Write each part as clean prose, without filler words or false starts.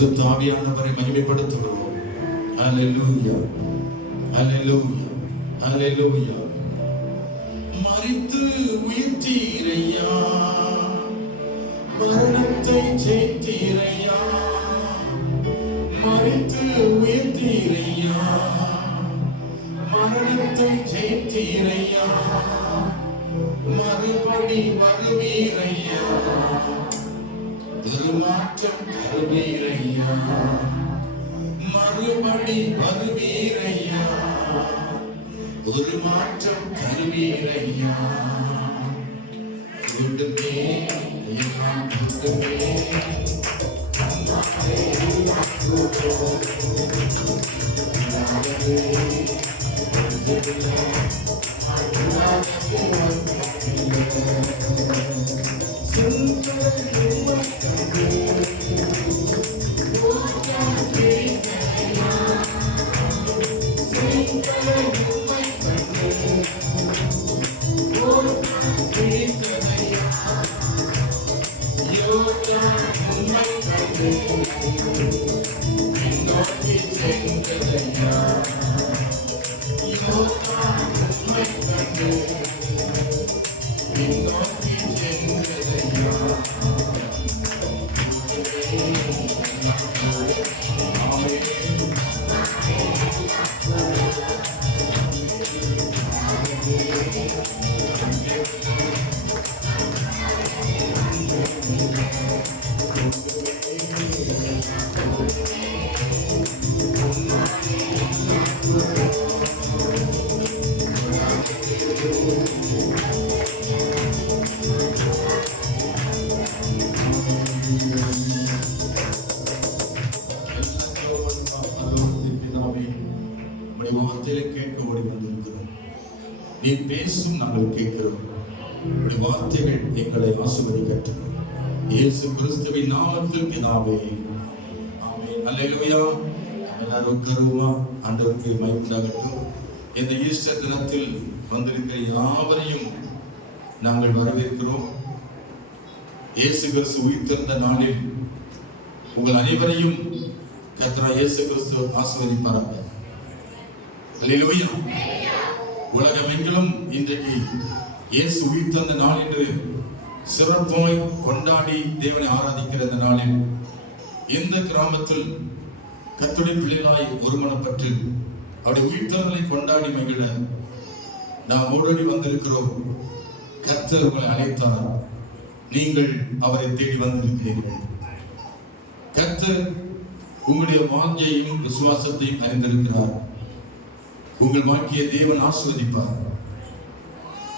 பரிசுத்த ஆவியானவரை மகிமைப்படுத்துகிறோம். ஹல்லேலூயா, ஹல்லேலூயா, ஹல்லேலூயா. மரித்து உயிர்த்தீரையா, மரணத்தை ஜெயித்தீரையா, மரித்து உயிர்த்தீரையா, மரணத்தை ஜெயித்தீரையா, மறுபடி வருவீரையா, திருமாற்றம் தருவீரையா, மறுபடி வருவீரையா, ஒரு மாற்றம் தருவீரையா. கூடுமே எல்லாம் கூடுமே, கேட்க ஓடி வந்திருக்கிறோம். நீ பேசும் நாங்கள் கேட்கிறோம். வார்த்தைகள் எங்களை ஆசீர்வதிக்கட்டும். இயேசு கிறிஸ்துவின் நாமத்தில் பிதாவே, ஆமென். அல்லேலூயா. எல்லாரும் கருவா ஆண்டவருக்கு மகிமை உண்டாகட்டும். இந்த ஈஸ்டர் தினத்தில் வந்திருக்கிற யாவரையும் நாங்கள் வரவேற்கிறோம். இயேசு கிறிஸ்து உயிர்த்தெழுந்த நாளில் உங்கள் அனைவரையும் கர்த்தராகிய இயேசு கிறிஸ்து ஆசீர்வதிப்பாராக. அல்லேலூயா. உலகமெங்கிலும் இன்றைக்கு இயேசு உயிர்த்தெழுந்த நாள் என்று சிறப்பாய் கொண்டாடி தேவனை ஆராதிக்கிற இந்த நாளில் இந்த கிராமத்தில் கர்த்தருடைய பிள்ளைகளாய் ஒருமனப்பட்டு அவருடைய உயிர்த்தெழுதலை கொண்டாடி மகிழ நாம் ஓடோடி வந்திருக்கிறோம். கர்த்தர் உங்களை அழைத்தார், நீங்கள் அவரை தேடி வந்திருக்கிறீர்கள். கர்த்தர் உங்களுடைய வாஞ்சையும் விசுவாசத்தையும் அறிந்திருக்கிறார். உங்கள் வாழ்க்கையை தேவன் ஆசீர்வதிப்பார்.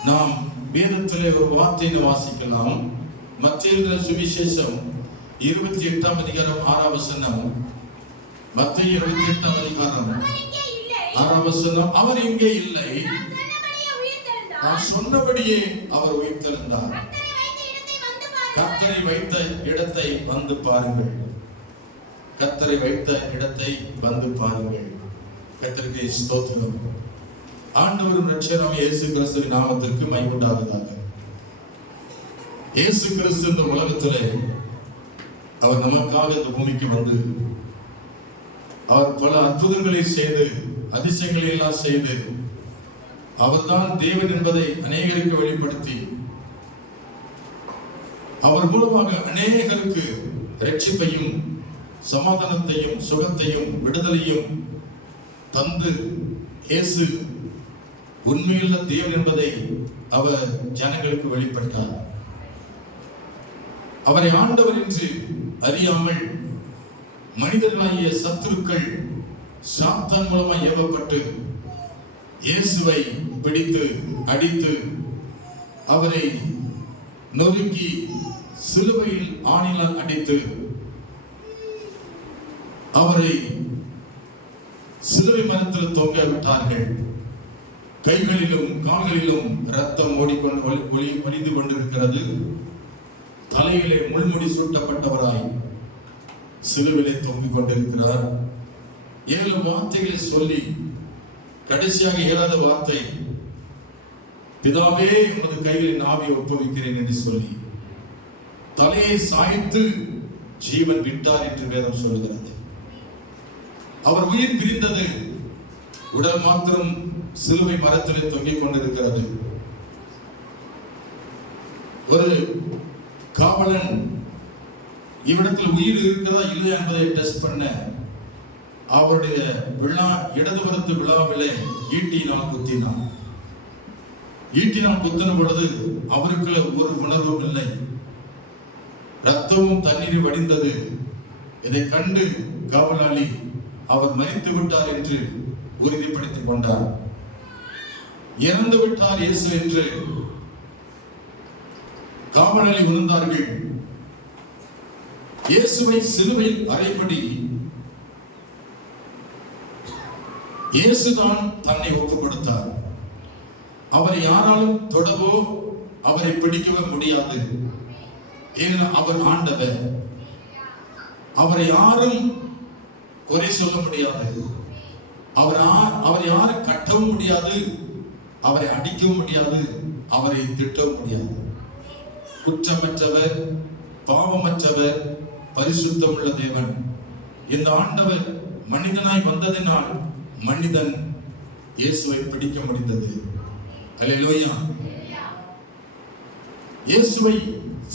நாம் வேதத்திலே ஒரு வார்த்தையை வாசிக்கலாம். மத்தேயு சுவிசேஷம் 28ஆம் அதிகாரம் 6ஆம் வசனம். மத்தேயு 28ஆம் அதிகாரம் 6ஆம் வசனம். அவர் இங்கே இல்லை, நான் சொன்னபடியே அவர் உயிர்த்தெழுந்தார். கர்த்தரை வைத்த இடத்தை வந்து பாருங்கள். கர்த்தரை வைத்த இடத்தை வந்து பாருங்கள். கர்த்தருக்கு ஸ்தோத்திரம். ஆண்டவரும் இரட்சகரும் இயேசு கிறிஸ்துவின் நாமத்திற்கு மகிமை உண்டாவதாக. இயேசு கிறிஸ்து இந்த உலகத்திலே அவர் நமக்காக இந்த பூமிக்கு வந்து அவர் பல அற்புதங்களை செய்து அதிசயங்களை எல்லாம் செய்து அவர்தான் தேவன் என்பதை அநேகருக்கு வெளிப்படுத்தி அவர் மூலமாக அநேகருக்கு இரட்சிப்பையும் சமாதானத்தையும் சுகத்தையும் விடுதலையும் தந்து இயேசு உண்மையுள்ள தேவன் என்பதை அவர் ஜனங்களுக்கு வெளிப்பட்டார். அவரை ஆண்டவர் என்று அறியாமல் மனிதர்களாகிய சத்துருக்கள் சாத்தான் மூலமாக ஏவப்பட்டு இயேசுவை பிடித்து அடித்து அவரை நொறுக்கி சிலுவையில் ஆணியால் அடித்து அவரை சிலுவை மரத்தில் தொங்க விட்டார்கள். கைகளிலும் கால்களிலும் ரத்தம் ஒளிந்து கொண்டிருக்கிறது. தலையிலே முள்முடி சூட்டப்பட்டவராய் சிலுவிலே தொங்கிக் கொண்டிருக்கிறார். 7 வார்த்தைகளை சொல்லி கடைசியாக 7வது வார்த்தை, பிதாவே உமது கைகளின் ஆவியை ஒப்புவிக்கிறேன் என்று சொல்லி தலையை சாய்த்து ஜீவன் விட்டார் என்று வேதம் சொல்கிறது. அவர் உயிர் பிரிந்தது, உடல் மாத்திரம் சிலுவை மரத்திலே தொங்கிக் கொண்டிருக்கிறது. ஒரு காவலன் இவ்விடத்தில் உயிர் இருக்கிறதா இல்லையா என்பதை டெஸ்ட் பண்ண அவருடைய இடதுபுறத்து விழாவிலே ஈட்டினால் குத்தினான். ஈட்டினால் குத்தின பொழுது அவருக்கு ஒரு உணர்வும் இல்லை, ரத்தமும் தண்ணீர் வடிந்தது. இதை கண்டு காவலாளி அவர் மரித்து விட்டார் என்று உறுதிப்படுத்திக் கொண்டார். இறந்து விட்டார் இயேசு என்று காவலாளி உணர்ந்தார்கள். இயேசுவை சிலுவையில் அறைபடி இயேசுதான் தன்னை ஒப்புக் கொடுத்தார். அவரை யாராலும் தொடவோ அவரை பிடிக்கவே முடியாது. ஏனென்றால் அவர் ஆண்டவர். அவரை யாரும் குறை சொல்ல முடியாது. அவரை யாரும் கட்டவும் முடியாது, அவரை அடிக்கவும் முடியாது, அவரை திட்டவும் முடியாது. குற்றமற்றவர், பாவமற்றவர், பரிசுத்தமுள்ள தேவன். இந்த ஆண்டவர் மனிதனாய் வந்ததினால் மனிதன் இயேசுவை பிடிக்க முடிந்தது. அல்லேலூயா. இயேசுவை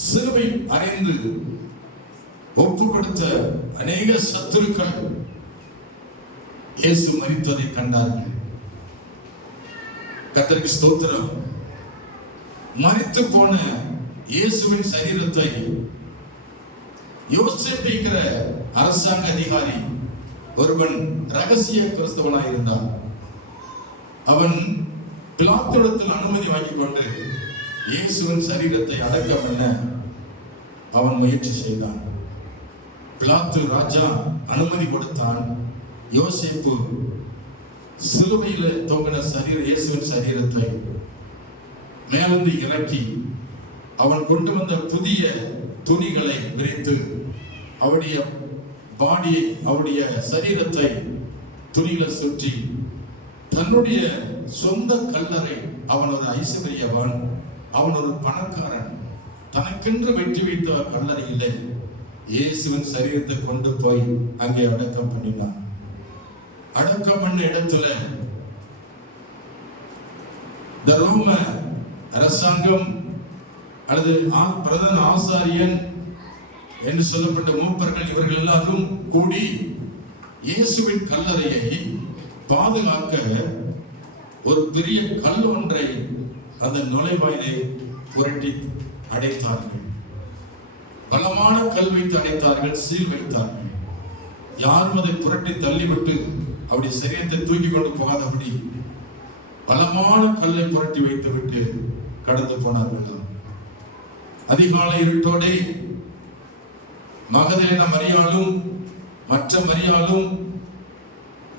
சிலுவை அறைந்து ஒப்பு கொடுத்த அநேக சத்துருக்கள் இயேசு மரித்ததை கண்டார்கள். கர்த்தருக்கு ஸ்தோத்திரம். மரித்து போன இயேசுவின் சரீரத்தை யோசேப்புங்கிற அரசாங்க அதிகாரி ஒருவன் ரகசிய கிறிஸ்தவனாய் இருந்தான். அவன் பிலாத்துவிடத்தில் அனுமதி வாங்கிக் கொண்டு இயேசுவின் சரீரத்தை அடக்கம் பண்ண அவன் முயற்சி செய்தான். பிலாத்து ராஜா அனுமதி கொடுத்தான். யோசேப்பு சிலுவையில் தொங்கின இயேசுவின் சரீரத்தை மேலிருந்து இறக்கி அவன் கொண்டு வந்த புதிய துணிகளை விரித்து அவருடைய பாடியை, அவருடைய சரீரத்தை துணியில சுற்றி தன்னுடைய சொந்த கல்லறை, அவன் ஒரு ஐஸ்வர்யவான், அவன் ஒரு பணக்காரன், தனக்கென்று வெற்றி வைத்த கல்லறையிலே இயேசுவின் சரீரத்தை கொண்டு போய் அங்கே அடக்கம் பண்ணினான். அடக்கம் பண்ண இடத்துல ரோம அரசாங்கம் அல்லது பிரதான ஆசாரியன் என்று சொல்லப்பட்ட மூப்பர்கள் இவர்கள் எல்லாரும் கூடி இயேசுவின் கல்லறையை பாதுகாக்க ஒரு பெரிய கல் ஒன்றை அந்த நுழைவாயிலை புரட்டி அடைத்தார்கள். பலமான கல் வைத்து அடைத்தார்கள், சீல் வைத்தார்கள். யாரும் அதை புரட்டி தள்ளிவிட்டு அவருடைய சரீரத்தை தூக்கி கொண்டு போகாதபடி பலமான கல்லை புரட்டி வைத்துவிட்டு கடந்து போனார்கள். அதிகாலை இருட்டோடே மகதலேனா மரியாளும் மற்ற மரியாளும்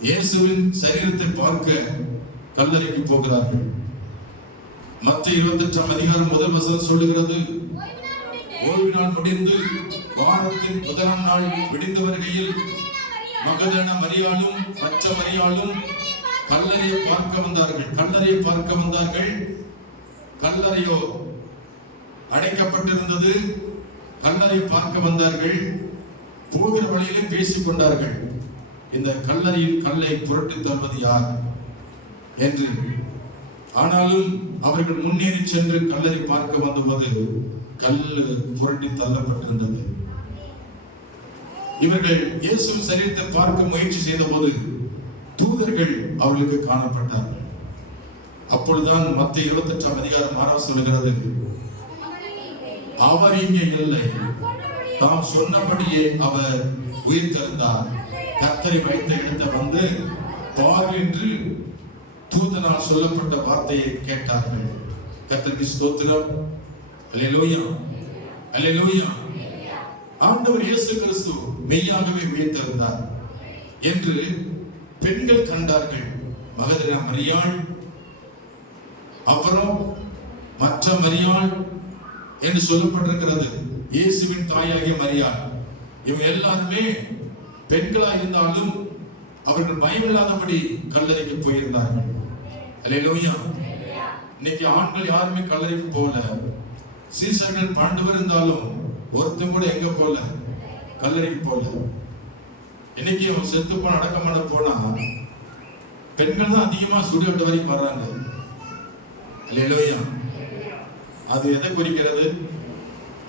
இயேசுவின் சரீரத்தை பார்க்க கல்லறைக்கு போகிறார்கள். மத்தேயு 28 அதிகாரம் முதல் வசனம் சொல்லுகிறது, ஓய்வு நாள் முடிந்து வாரத்தின் முதலாம் நாள் விடிந்து வருகையில் மகதலேனா மரியாளும் மற்ற மரியாளும் கல்லறையை பார்க்க வந்தார்கள். கல்லறையோ அடைக்கப்பட்டிருந்தது. கல்லறை பார்க்க வந்தார்கள். போகிற வழியிலே பேசிக் கொண்டார்கள், இந்த கல்லறையின் கல்லை புரட்டி தள்ளுவது யார் என்று. ஆனாலும் அவர்கள் முன்னேறி சென்று கல்லறை பார்க்க வந்தபோது கல் புரட்டி தள்ளப்பட்டிருந்தது. இவர்கள் இயேசுவின் சரீரத்தை பார்க்க முயற்சி செய்த போது தூதர்கள் அவர்களுக்கு காணப்பட்டார்கள். அப்பொழுதுதான் மத்தேயு 28 அதிகாரம் 6 சொல்கிறது, அவர் இங்கே இல்லை, தாம் சொன்னபடியே அவர் உயிர்த்தெழுந்தார், கர்த்தரை வைத்த இடத்தை வந்து பார் என்று தூதனால் சொல்லப்பட்ட வார்த்தையை கேட்டார்கள். கர்த்தருக்கு ஸ்தோத்திரம். அல்லேலூயா, அல்லேலூயா. ஆண்டவர் இயேசு கிறிஸ்து மெய்யாகவே உயிர்த்தெழுந்தார் என்று பெண்கள் கண்டார்கள். மகதலேனா மரியாள், அப்புறம் மற்ற மரியாள் என்று சொல்லப்பட்டிருக்கிறது, இயேசுவின் தாயாகிய மரியாள். இவங்க எல்லாருமே பெண்களாக இருந்தாலும் அவர்கள் பயமில்லாதபடி கல்லறைக்கு போயிருந்தார்கள். அல்லேலூயா. இன்னைக்கு ஆண்கள் யாருமே கல்லறைக்கு போகல. சீசர்கள் 12 பேர் இருந்தாலும் ஒருத்தன் கூட எங்க போல, கல்லறைக்கு போல. இன்னைக்கு அவன் செத்து போன அடக்கம் பண்ண போனா பெண்கள் தான் அதிகமா சுடுகாட்டு வரைக்கும் வர்றாங்க. அல்லேலூயா. அது எதை குறிக்கிறது?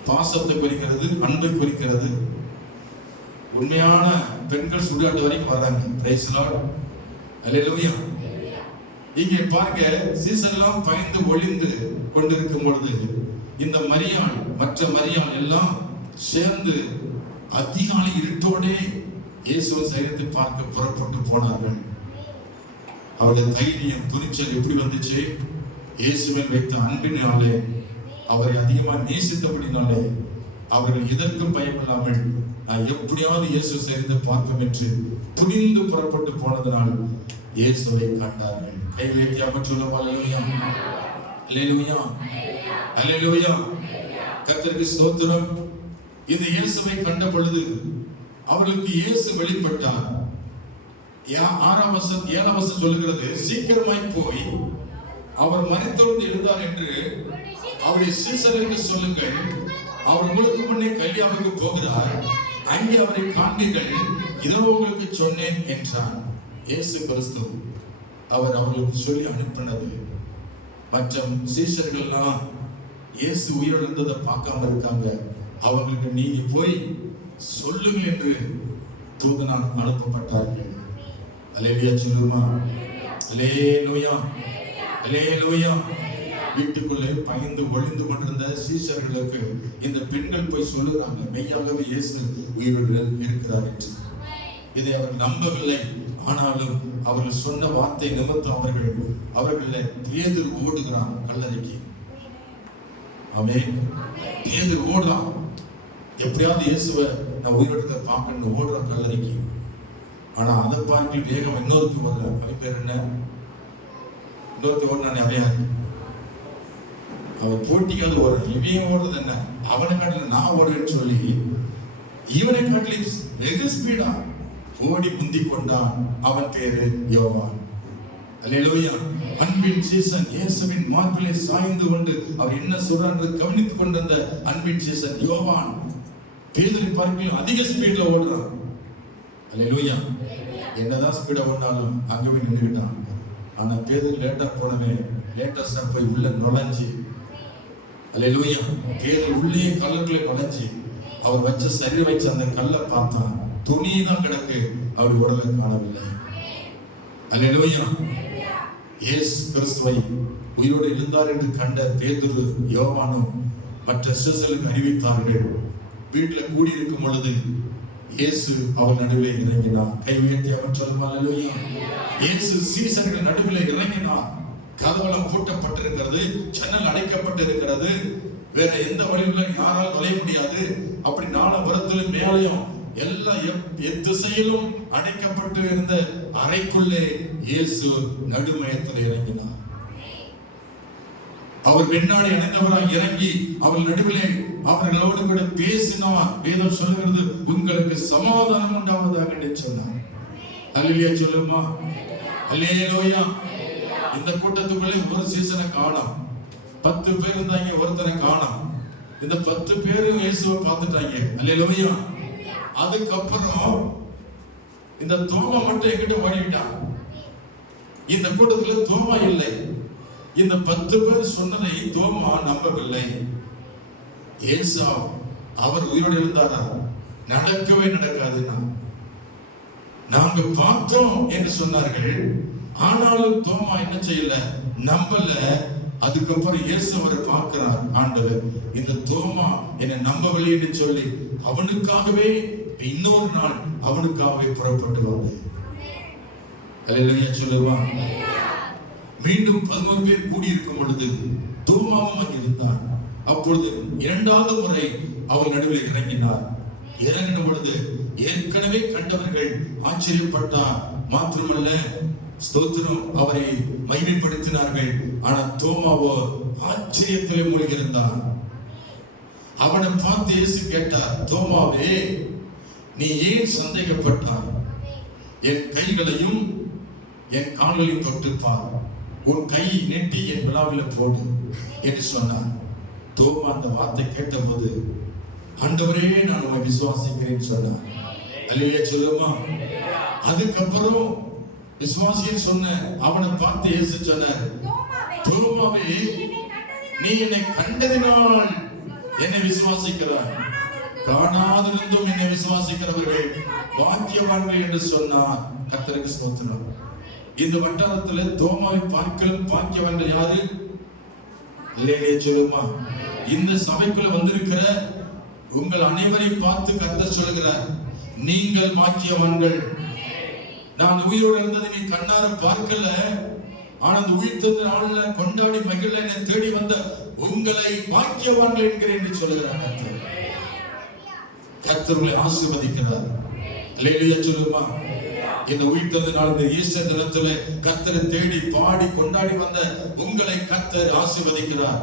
பாசத்தை குறிக்கிறது, அன்பை குறிக்கிறது. உண்மையான பெண்கள் சுடுகாட்டு வரைக்கும் வர்றாங்க. Praise Lord. அல்லேலூயா. இங்கே பாருங்க, சீசன்லாம் பயந்து ஒளிந்து கொண்டிருக்கும் பொழுது இந்த மரியாள் மற்ற மரியாள் எல்லாம் சேர்ந்து அதிகாலை இருட்டோடே இயேசுவின் சரீரத்தை பார்க்க புறப்பட்டு போனார்கள். அவருடைய தைரியம், துணிச்சல் எப்படி வந்துச்சு? இயேசுவில் வைத்த அன்பினாலே, அவரை அதிகமாக நேசித்தபடினாலே அவர்கள் எதற்கும் பயமில்லாமல் நான் எப்படியாவது இயேசு சரீரத்தை பார்ப்போம் என்று துணிந்து புறப்பட்டு போனதனால் இயேசுவை கண்டார்கள். கை வைத்து அவர் சொல்லுவோம். அல்லேலூயா, அல்லேலூயா, அல்லேலூயா. கர்த்தருக்கு ஸ்தோத்திரம். இந்த இயேசுவை கண்ட பொழுது அவர்களுக்கு இயேசு வெளிப்பட்டார். 6ஆம் வசனம் 7ஆம் வசனம் சொல்லுகிறது, சீக்கிரமாய் போய் அவர் மரித்தோடு எழுந்தார் என்று அவருடைய சீசருக்கு சொல்லுங்கள். அவர் உங்களுக்கு முன்னே கல்யாணுக்கு போகிறார், அங்கே அவரை காண்பீர்கள், இதோ உங்களுக்கு சொன்னேன் என்றார். இயேசு கிறிஸ்து அவர் அவர்களுக்கு சொல்லி அனுப்பினது. மற்ற சீஷர்கள்லாம் இயேசு உயிரிழந்ததை பார்க்காம இருக்காங்க. அவங்களுக்கு நீங்க போய் சொல்லுங்கள் என்று தூதனால் அனுப்பப்பட்டார்கள். அல்லேலூயா சொல்லுமா? அல்லேலூயா, அல்லேலூயா. வீட்டுக்குள்ளே பயந்து ஒளிந்து கொண்டிருந்த சீஷர்களுக்கு இந்த பெண்கள் போய் சொல்லுறாங்க, மெய்யாகவே இயேசு உயிரோடு இருக்கிறார் என்று. இதை அவர்கள் நம்பவில்லை. ஆனாலும் அவர்கள் சொன்ன வார்த்தை நிமித்தம் அவர்களை பேதுரு ஓடுகிறான் கல்லறைக்கு. ஆமென். பேதுரு ஓடுறான், எப்படியாவது இயேசுவை நான் உயிரோடு பார்க்கணும் ஓடுறான் கல்லறைக்கு. ஆனா அதை பார்க்க வேகம் இன்னொருத்தி ஓடுறான். அவன் பேர் என்ன? இன்னொருத்தி ஓடுறான் அவையாது. அவன் போட்டிக்காவது ஓடுறான். இவன் ஓடுறது என்ன? அவனை காட்டில நான் ஓடுவேன்னு சொல்லி இவனை காட்டில வெகு ஸ்பீடா ஓடி முந்தி கொண்டான். அவன் பேரு யோவான். அல்லேலூயா. அன்பின் சீசன் இயேசுவின் மார்பிலே சாய்ந்து கொண்டு அவர் என்ன சொல்றான்னு கவனித்துக் கொண்டிருந்த அன்பின் சீசன் யோவான் பேதுரை பார்க்கல அதிக ஸ்பீட்ல ஓடுறான். அல்லேலூயா. என்னதான் ஸ்பீடா ஓடினாலும் அங்கவே நின்றுக்கிட்டான். ஆனா பேதுரு லேட்டா போனவே லேட்டஸ்டா போய் உள்ள நுழைஞ்சு, அல்லேலூயா, பேதுரு உள்ளே கல்லுக்குள்ளே நுழைஞ்சு அவர் வச்ச சரி வச்ச அந்த கல்லை பார்த்தான். துணி தான் கிடக்கு, அவருடைய உடலை காணவில்லை. அல்லேலூயா. இயேசு கிறிஸ்துவை உயிரோடு எழுந்தார் என்று கண்ட பேதுரு யோவானும் மற்ற சீஷர்களுக்கு அறிவித்தார்கள். வீட்டில் கூடியிருக்கும் பொழுது இயேசு அவர் நடுவே இறங்கினார். கை உயர்த்தி அவர் சொல்லும். அல்லேலூயா. இயேசு சீஷர்கள் நடுவில் இறங்கினார். கதவெல்லாம் பூட்டப்பட்டிருக்கிறது, ஜன்னல் அடைக்கப்பட்டிருக்கிறது, வேற எந்த வழியிலும் யாரால் நுழைய முடியாது. அப்படி நாலபுறத்திலும் மேலையும் எல்லா திசையிலும் அடைக்கப்பட்டு இருந்த அறைக்குள்ளே இயேசு நடுமயத்தில் இறங்கினார். அவர் வெண்ணாடை அணிந்தவராக இறங்கி அவர் நடுவிலே அவர்களோடு கூட பேசினார். வேதம் சொல்லுகிறது, உங்களுக்கு சமாதானம் உண்டாவதாக என்று சொன்னார். அல்லேலூயா சொல்லுமா? அல்லேலூயா. இந்த கூட்டத்துக்குள்ளே ஒரு சீசனை காணோம். 10 பேர் இருந்தாங்க, ஒருத்தனை காணோம். இந்த 10 பேரும் இயேசுவை பார்த்துட்டாங்க. அல்லேலூயா. அதுக்கப்புறம் இந்த தோமா மட்டும் எங்கிட்ட ஓடிவிட்டான். இந்த கூட்டத்துல தோமா இல்லை. இந்த 10 பேர் சொன்னதை தோமா நம்பவில்லை. இயேசு அவர் உயிரோடு எழுந்தாரா? நடக்கவே நடக்காதுன்னா நாங்க பார்த்தோம் என்று சொன்னார்கள். ஆனாலும் தோமா என்ன செய்யல? நம்பல. அதுக்கப்புறம் இயேசு அவரை பார்க்கிறார். ஆண்டவர், இந்த தோமா என்னை நம்பவில்லை என்று சொல்லி அவனுக்காகவே இன்னொரு நாள் அவனுக்காகவே புறப்பட்டு வந்தேன். அல்லேலூயா சொல்லுவான். மீண்டும் 11 பேர் கூடியிருக்கும் பொழுது தோமாவும் அங்கே இருந்தான். அப்பொழுது 2வது முறை அவள் நடுவில் இறங்கினார். இறங்கின பொழுது ஏற்கனவே கண்டவர்கள் ஆச்சரியப்பட்டார். மாத்திரமல்ல, ஸ்தோத்திரம், அவரை மகிமைப்படுத்தினார்கள். ஆனா தோமாவோ ஆச்சரியத்திலே மூழ்கியிருந்தான். அவனை பார்த்து இயேசு கேட்டார், தோமாவே, நீ ஏன் சந்தேகப்பட்டாய்? என் கைகளையும் என் கால்களையும் தொட்டுப்பார், உன் கையை நீட்டி என் விழாவில் போடு என்று சொன்னார். தோமா அந்த வார்த்தை கேட்டபோது ஆண்டவரே நான் உம்மை விசுவாசிக்கிறேன்னு சொன்னார். அல்லேலூயா சொல்லுமா. அதுக்கப்புறம் விசுவாசின்னு சொன்ன அவனை பார்த்து இயேசு சொன்னார், தோமாவே நீ என்னை கண்டதினால் என்னை விசுவாசிக்கிறாய், காணாதிருந்தும் என்னை விசுவாசிக்கிறவர்கள் பாக்கியவான்கள் என்று சொன்னார். கர்த்தருக்கு ஸ்தோத்திரம். இந்த வட்டாரத்தில் தோமாவை பார்க்கலும் பாக்கியவான்கள் யாரு? அல்லேலூயா சொல்லுமா. இந்த சபைக்குள்ள வந்திருக்கிற உங்கள் அனைவரையும் பார்த்து கர்த்தர் சொல்லுகிறார், நீங்கள் பாக்கியவான்கள். நான் உயிரோடு இருந்ததை நீ கண்ணார பார்க்கல, ஆனா அந்த உயிர்த்தது நாள்ல கொண்டாடி மகிழ என்னை தேடி வந்த உங்களை பாக்கியவான்கள் என்கிறேன் என்று சொல்லுகிறார் கர்த்தர். கர்த்தர் உங்களை ஆசீர்வதிக்கிறார். அல்லேலூயா சொல்லுமா. இந்த உயிர்த்தது நாள் இந்த ஈஸ்டர் தினத்துல கர்த்தரை தேடி பாடி கொண்டாடி வந்த உங்களை கர்த்தர் ஆசீர்வதிக்கிறார்,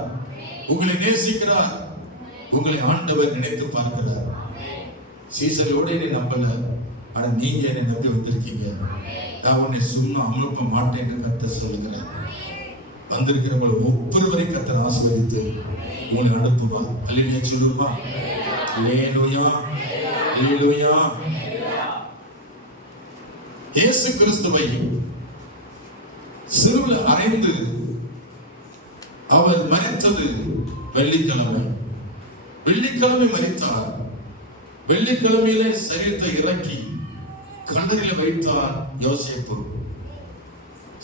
உங்களை நேசிக்கிறார், உங்களை ஆண்டவர் நினைத்து பார்க்கிறார். சீசரோடு என்னை நம்பல, ஆனா நீங்க என்னை நம்பி வந்திருக்கீங்க, நான் உன்னை சும்மா அனுப்ப மாட்டேன் என்று கர்த்தர் சொல்லுகிறேன். வந்திருக்கிறவங்களை ஒவ்வொருவரையும் கர்த்தர் ஆசீர்வதித்து உங்களை அனுப்புவார். அல்லேலூயா சொல்லுமா. அல்லேலூயா அல்லேலூயா. இயேசு கிறிஸ்துவை சிலுவையில் அறைந்து அவர் மரித்தது வெள்ளிக்கிழமை. வெள்ளிக்கிழமை மரித்தார். வெள்ளிக்கிழமையிலே சரீரத்தை இறக்கி கல்லறையில் வைத்தார் யோசேப்பு.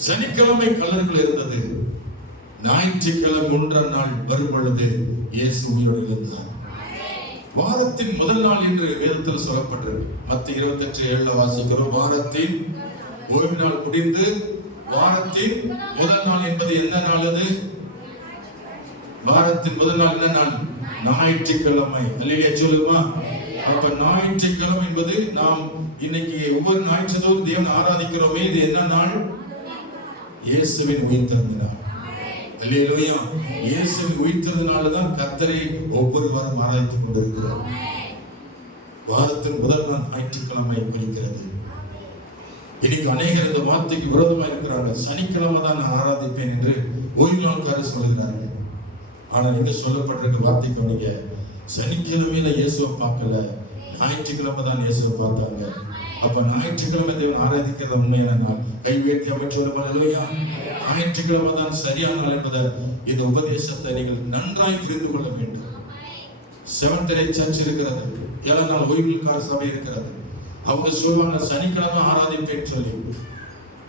சனிக்கிழமை கல்லறையில் இருந்தது. ஞாயிற்றுக்கிழமை 1ஆம் நாள் வரும் பொழுது இயேசு உயிரோடு இருந்தார். வாரத்தின் முதல் நாள் என்று வேதத்தில் சொல்லப்பட்டிருக்கு. மத்திய 28:7 வாசிக்கிறோம். வாரத்தின் ஓய்வு நாள் முடிந்து வாரத்தின் முதல் நாள் என்பது என்ன நாள்? அது வாரத்தின் முதல் நாள் என்ன நாள்? ஞாயிற்றுக்கிழமை. அல்லேலூயா சொல்லுமா. அப்ப ஞாயிற்றுக்கிழமை என்பது நாம் இன்னைக்கு ஒவ்வொரு ஞாயிற்றுத்தோறும் தேவனை ஆராதிக்கிறோமே, இது என்ன நாள்? இயேசுவின் உயிர்த்தெழுந்த நாள். அல்லேலூயா. இயேசுவின் உயிர்த்தெழுந்தனால தான் கர்த்தரை ஒவ்வொரு வாரம் ஆராதித்துக் கொண்டிருக்கிறோம். வாரத்தின் முதல் நாள் ஞாயிற்றுக்கிழமை குறிக்கிறது. இன்னைக்கு அநேகர் இந்த வார்த்தைக்கு விரோதமா இருக்கிறாங்க. சனிக்கிழமை தான் நான் ஆராதிப்பேன் என்று ஓய்வு நாள்காரர் சொல்லுகிறார்கள். ஆனால் இங்க சொல்லப்பட்டிருக்க வார்த்தைக்கு நீங்க சனிக்கிழமையில இயேசுவை பார்க்கல, ஞாயிற்றுக்கிழமை தான் இயேசுவை பார்த்தாங்க. அப்ப ஞாயிற்றுக்கிழமை தேவன் ஆராதிக்கிறது உண்மையான நாள். கை உயர்த்தி அமைச்சோம். அல்லேலூயா. ஞாயிற்றுக்கிழமை தான் சரியான நாள் என்பதை இந்த உபதேசத்தை நீங்கள் நன்றாய் புரிந்து கொள்ள வேண்டும். செவன்த் டே சர்ச் இருக்கிறது, 7 நாள் ஓய்வுக்கார சபை இருக்கிறது. அவங்க சொல்லுவாங்க சனிக்கிழமை ஆராதிப்பேன்னு சொல்லி.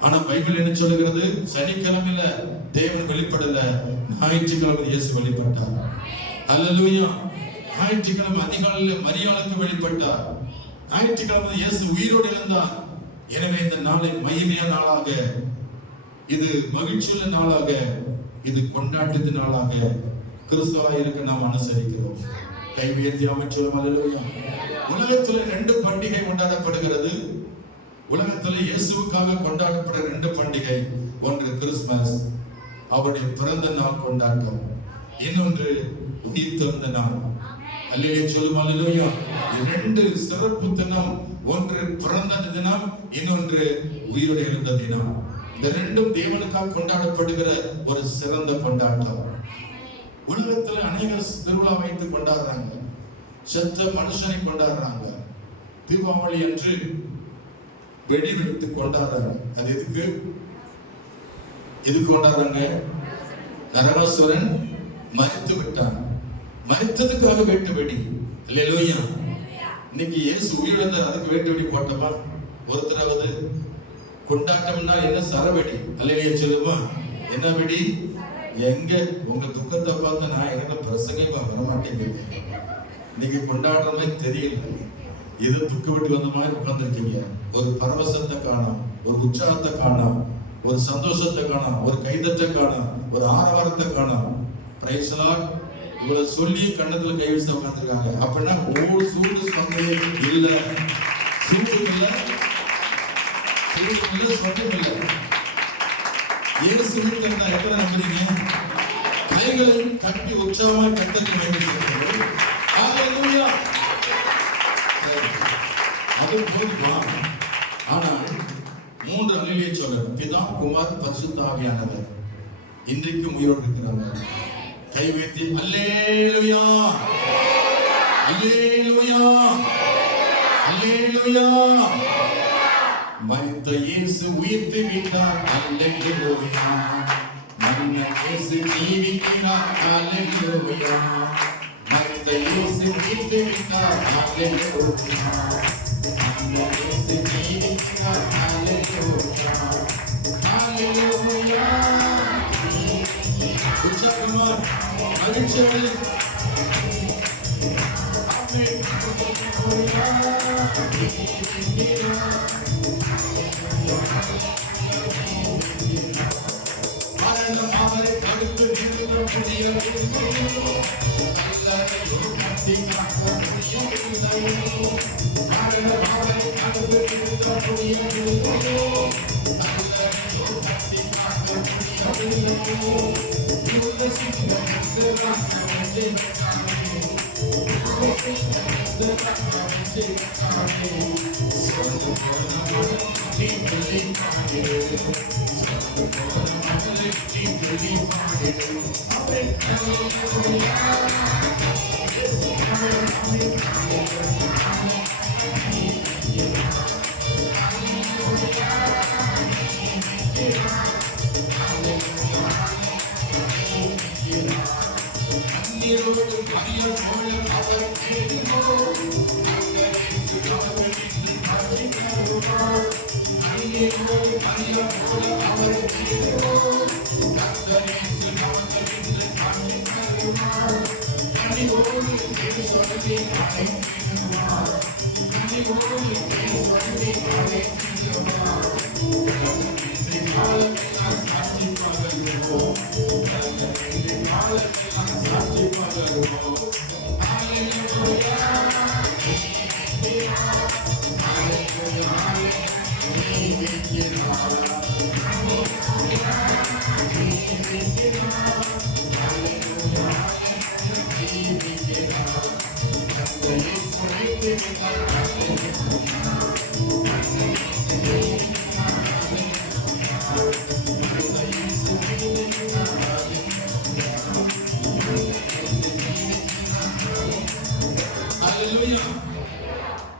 ஆனா பைபிள் என்ன சொல்லுகிறது? சனிக்கிழமையில தேவன் வெளிப்படல, ஞாயிற்றுக்கிழமை இயேசு வெளிப்பட்டார். அல்லேலூயா. ஞாயிற்றுக்கிழமை அதிகாலையில் மரியாளுக்கு வெளிப்பட்டார். ஞாயிற்றுக்கிழமை இயேசு உயிரோடு இருந்தார். எனவே இந்த நாளை மகிமையான நாளாக, இது மகிழ்ச்சியுள்ள நாளாக, இது கொண்டாட்டத்து நாளாக கிறிஸ்துவாய் இருக்க நாம் அனுசரிக்கிறோம். கை உயர்த்தி அமைச்சோம். அல்லேலூயா. உலகத்துல 2 பண்டிகை கொண்டாடப்படுகிறது. உலகத்துல இயேசுவுக்காக கொண்டாடப்படுற 2 பண்டிகை. ஒன்று கிறிஸ்துமஸ், அவருடைய பிறந்த நாள் கொண்டாட்டம். இன்னொன்று உயிர்த்தெழுந்த நாள். அல்லேலூயா சொல்லும். அல்லேலூயா. 2 சிறப்பு தினம். ஒன்று பிறந்த தினம், இன்னொன்று உயிரோடு எழுந்த தினம். இந்த 2ம் தேவனுக்காக கொண்டாடப்படுகிற ஒரு சிறந்த கொண்டாட்டம். உலகத்துல அநேக திருவிழா வைத்து கொண்டாடுறாங்க. செத்த மனுஷனை கொண்டாடுறாங்க. தீபாவளி அன்று வெடி வெடித்து கொண்டாடுறாங்க. அது எதுக்கு கொண்டாடுறாங்க? நரகாசுரன் மரித்து விட்டான். மரித்ததுக்காக வேட்டு வெடி. அல்லேலூயா. இன்னைக்கு இயேசு உயிரிழந்தார், அதுக்கு வேட்டு வெடி போட்டோமா? ஒருத்தராவது கொண்டாட்டம்னா என்ன? சரவெடி. அல்லேலூயா சொல்லுமா. என்ன வெடி? எங்க உங்க துக்கத்தை பார்த்து நான் எங்க பிரசங்கமா வர மாட்டேங்குது. இன்னைக்கு கொண்டாடுற மாதிரி தெரியல. இது துக்க விட்டு வந்த மாதிரி உட்கார்ந்துருக்கீங்க. ஒரு பரவசத்தை காணோம், ஒரு உற்சாகத்தை காணோம், ஒரு சந்தோஷத்தை காணோம், ஒரு கைதட்டை காணோம், ஒரு ஆரவாரத்தை காணோம். Praise the Lord. இவ்வளவு சொல்லி கண்ணத்துல கை வச்சு உட்கார்ந்துருக்காங்க. அப்படின்னா ஓடு சூடு சொன்னதே இல்ல, சூடு இல்ல, சொந்தம் இல்ல. இயேசு உயிர்த்தெழுந்தா எத்தனை நம்புறீங்க? கைகளை கட்டி உற்சாகமா கர்த்தருக்கு மகிமை செலுத்துங்கள். ஹalleluya. அது போதுமா? ஆனால் 3 அல்லேலூயா சொல்லணும். பிதா, குமாரன், பரிசுத்த ஆவியானவர் இன்றைக்கும் உயிரோடு இருக்கிறாங்க. கை உயர்த்தி அல்லேலூயா. அல்லேலூயா, அல்லேலூயா. மரித்த இயேசு உயிர்த்து விட்டார். அல்லேலூயா. மன்ன இயேசு ஜீவிக்கிறார். அல்லேலூயா. மரித்த இயேசு உயிர்த்து விட்டார். அல்லேலூயா. மன்ன இயேசு ஜீவிக்கிறார். அல்லேலூயா. அல்லேலூயா. உற்சாகமா மகிழ்ச்சியோடு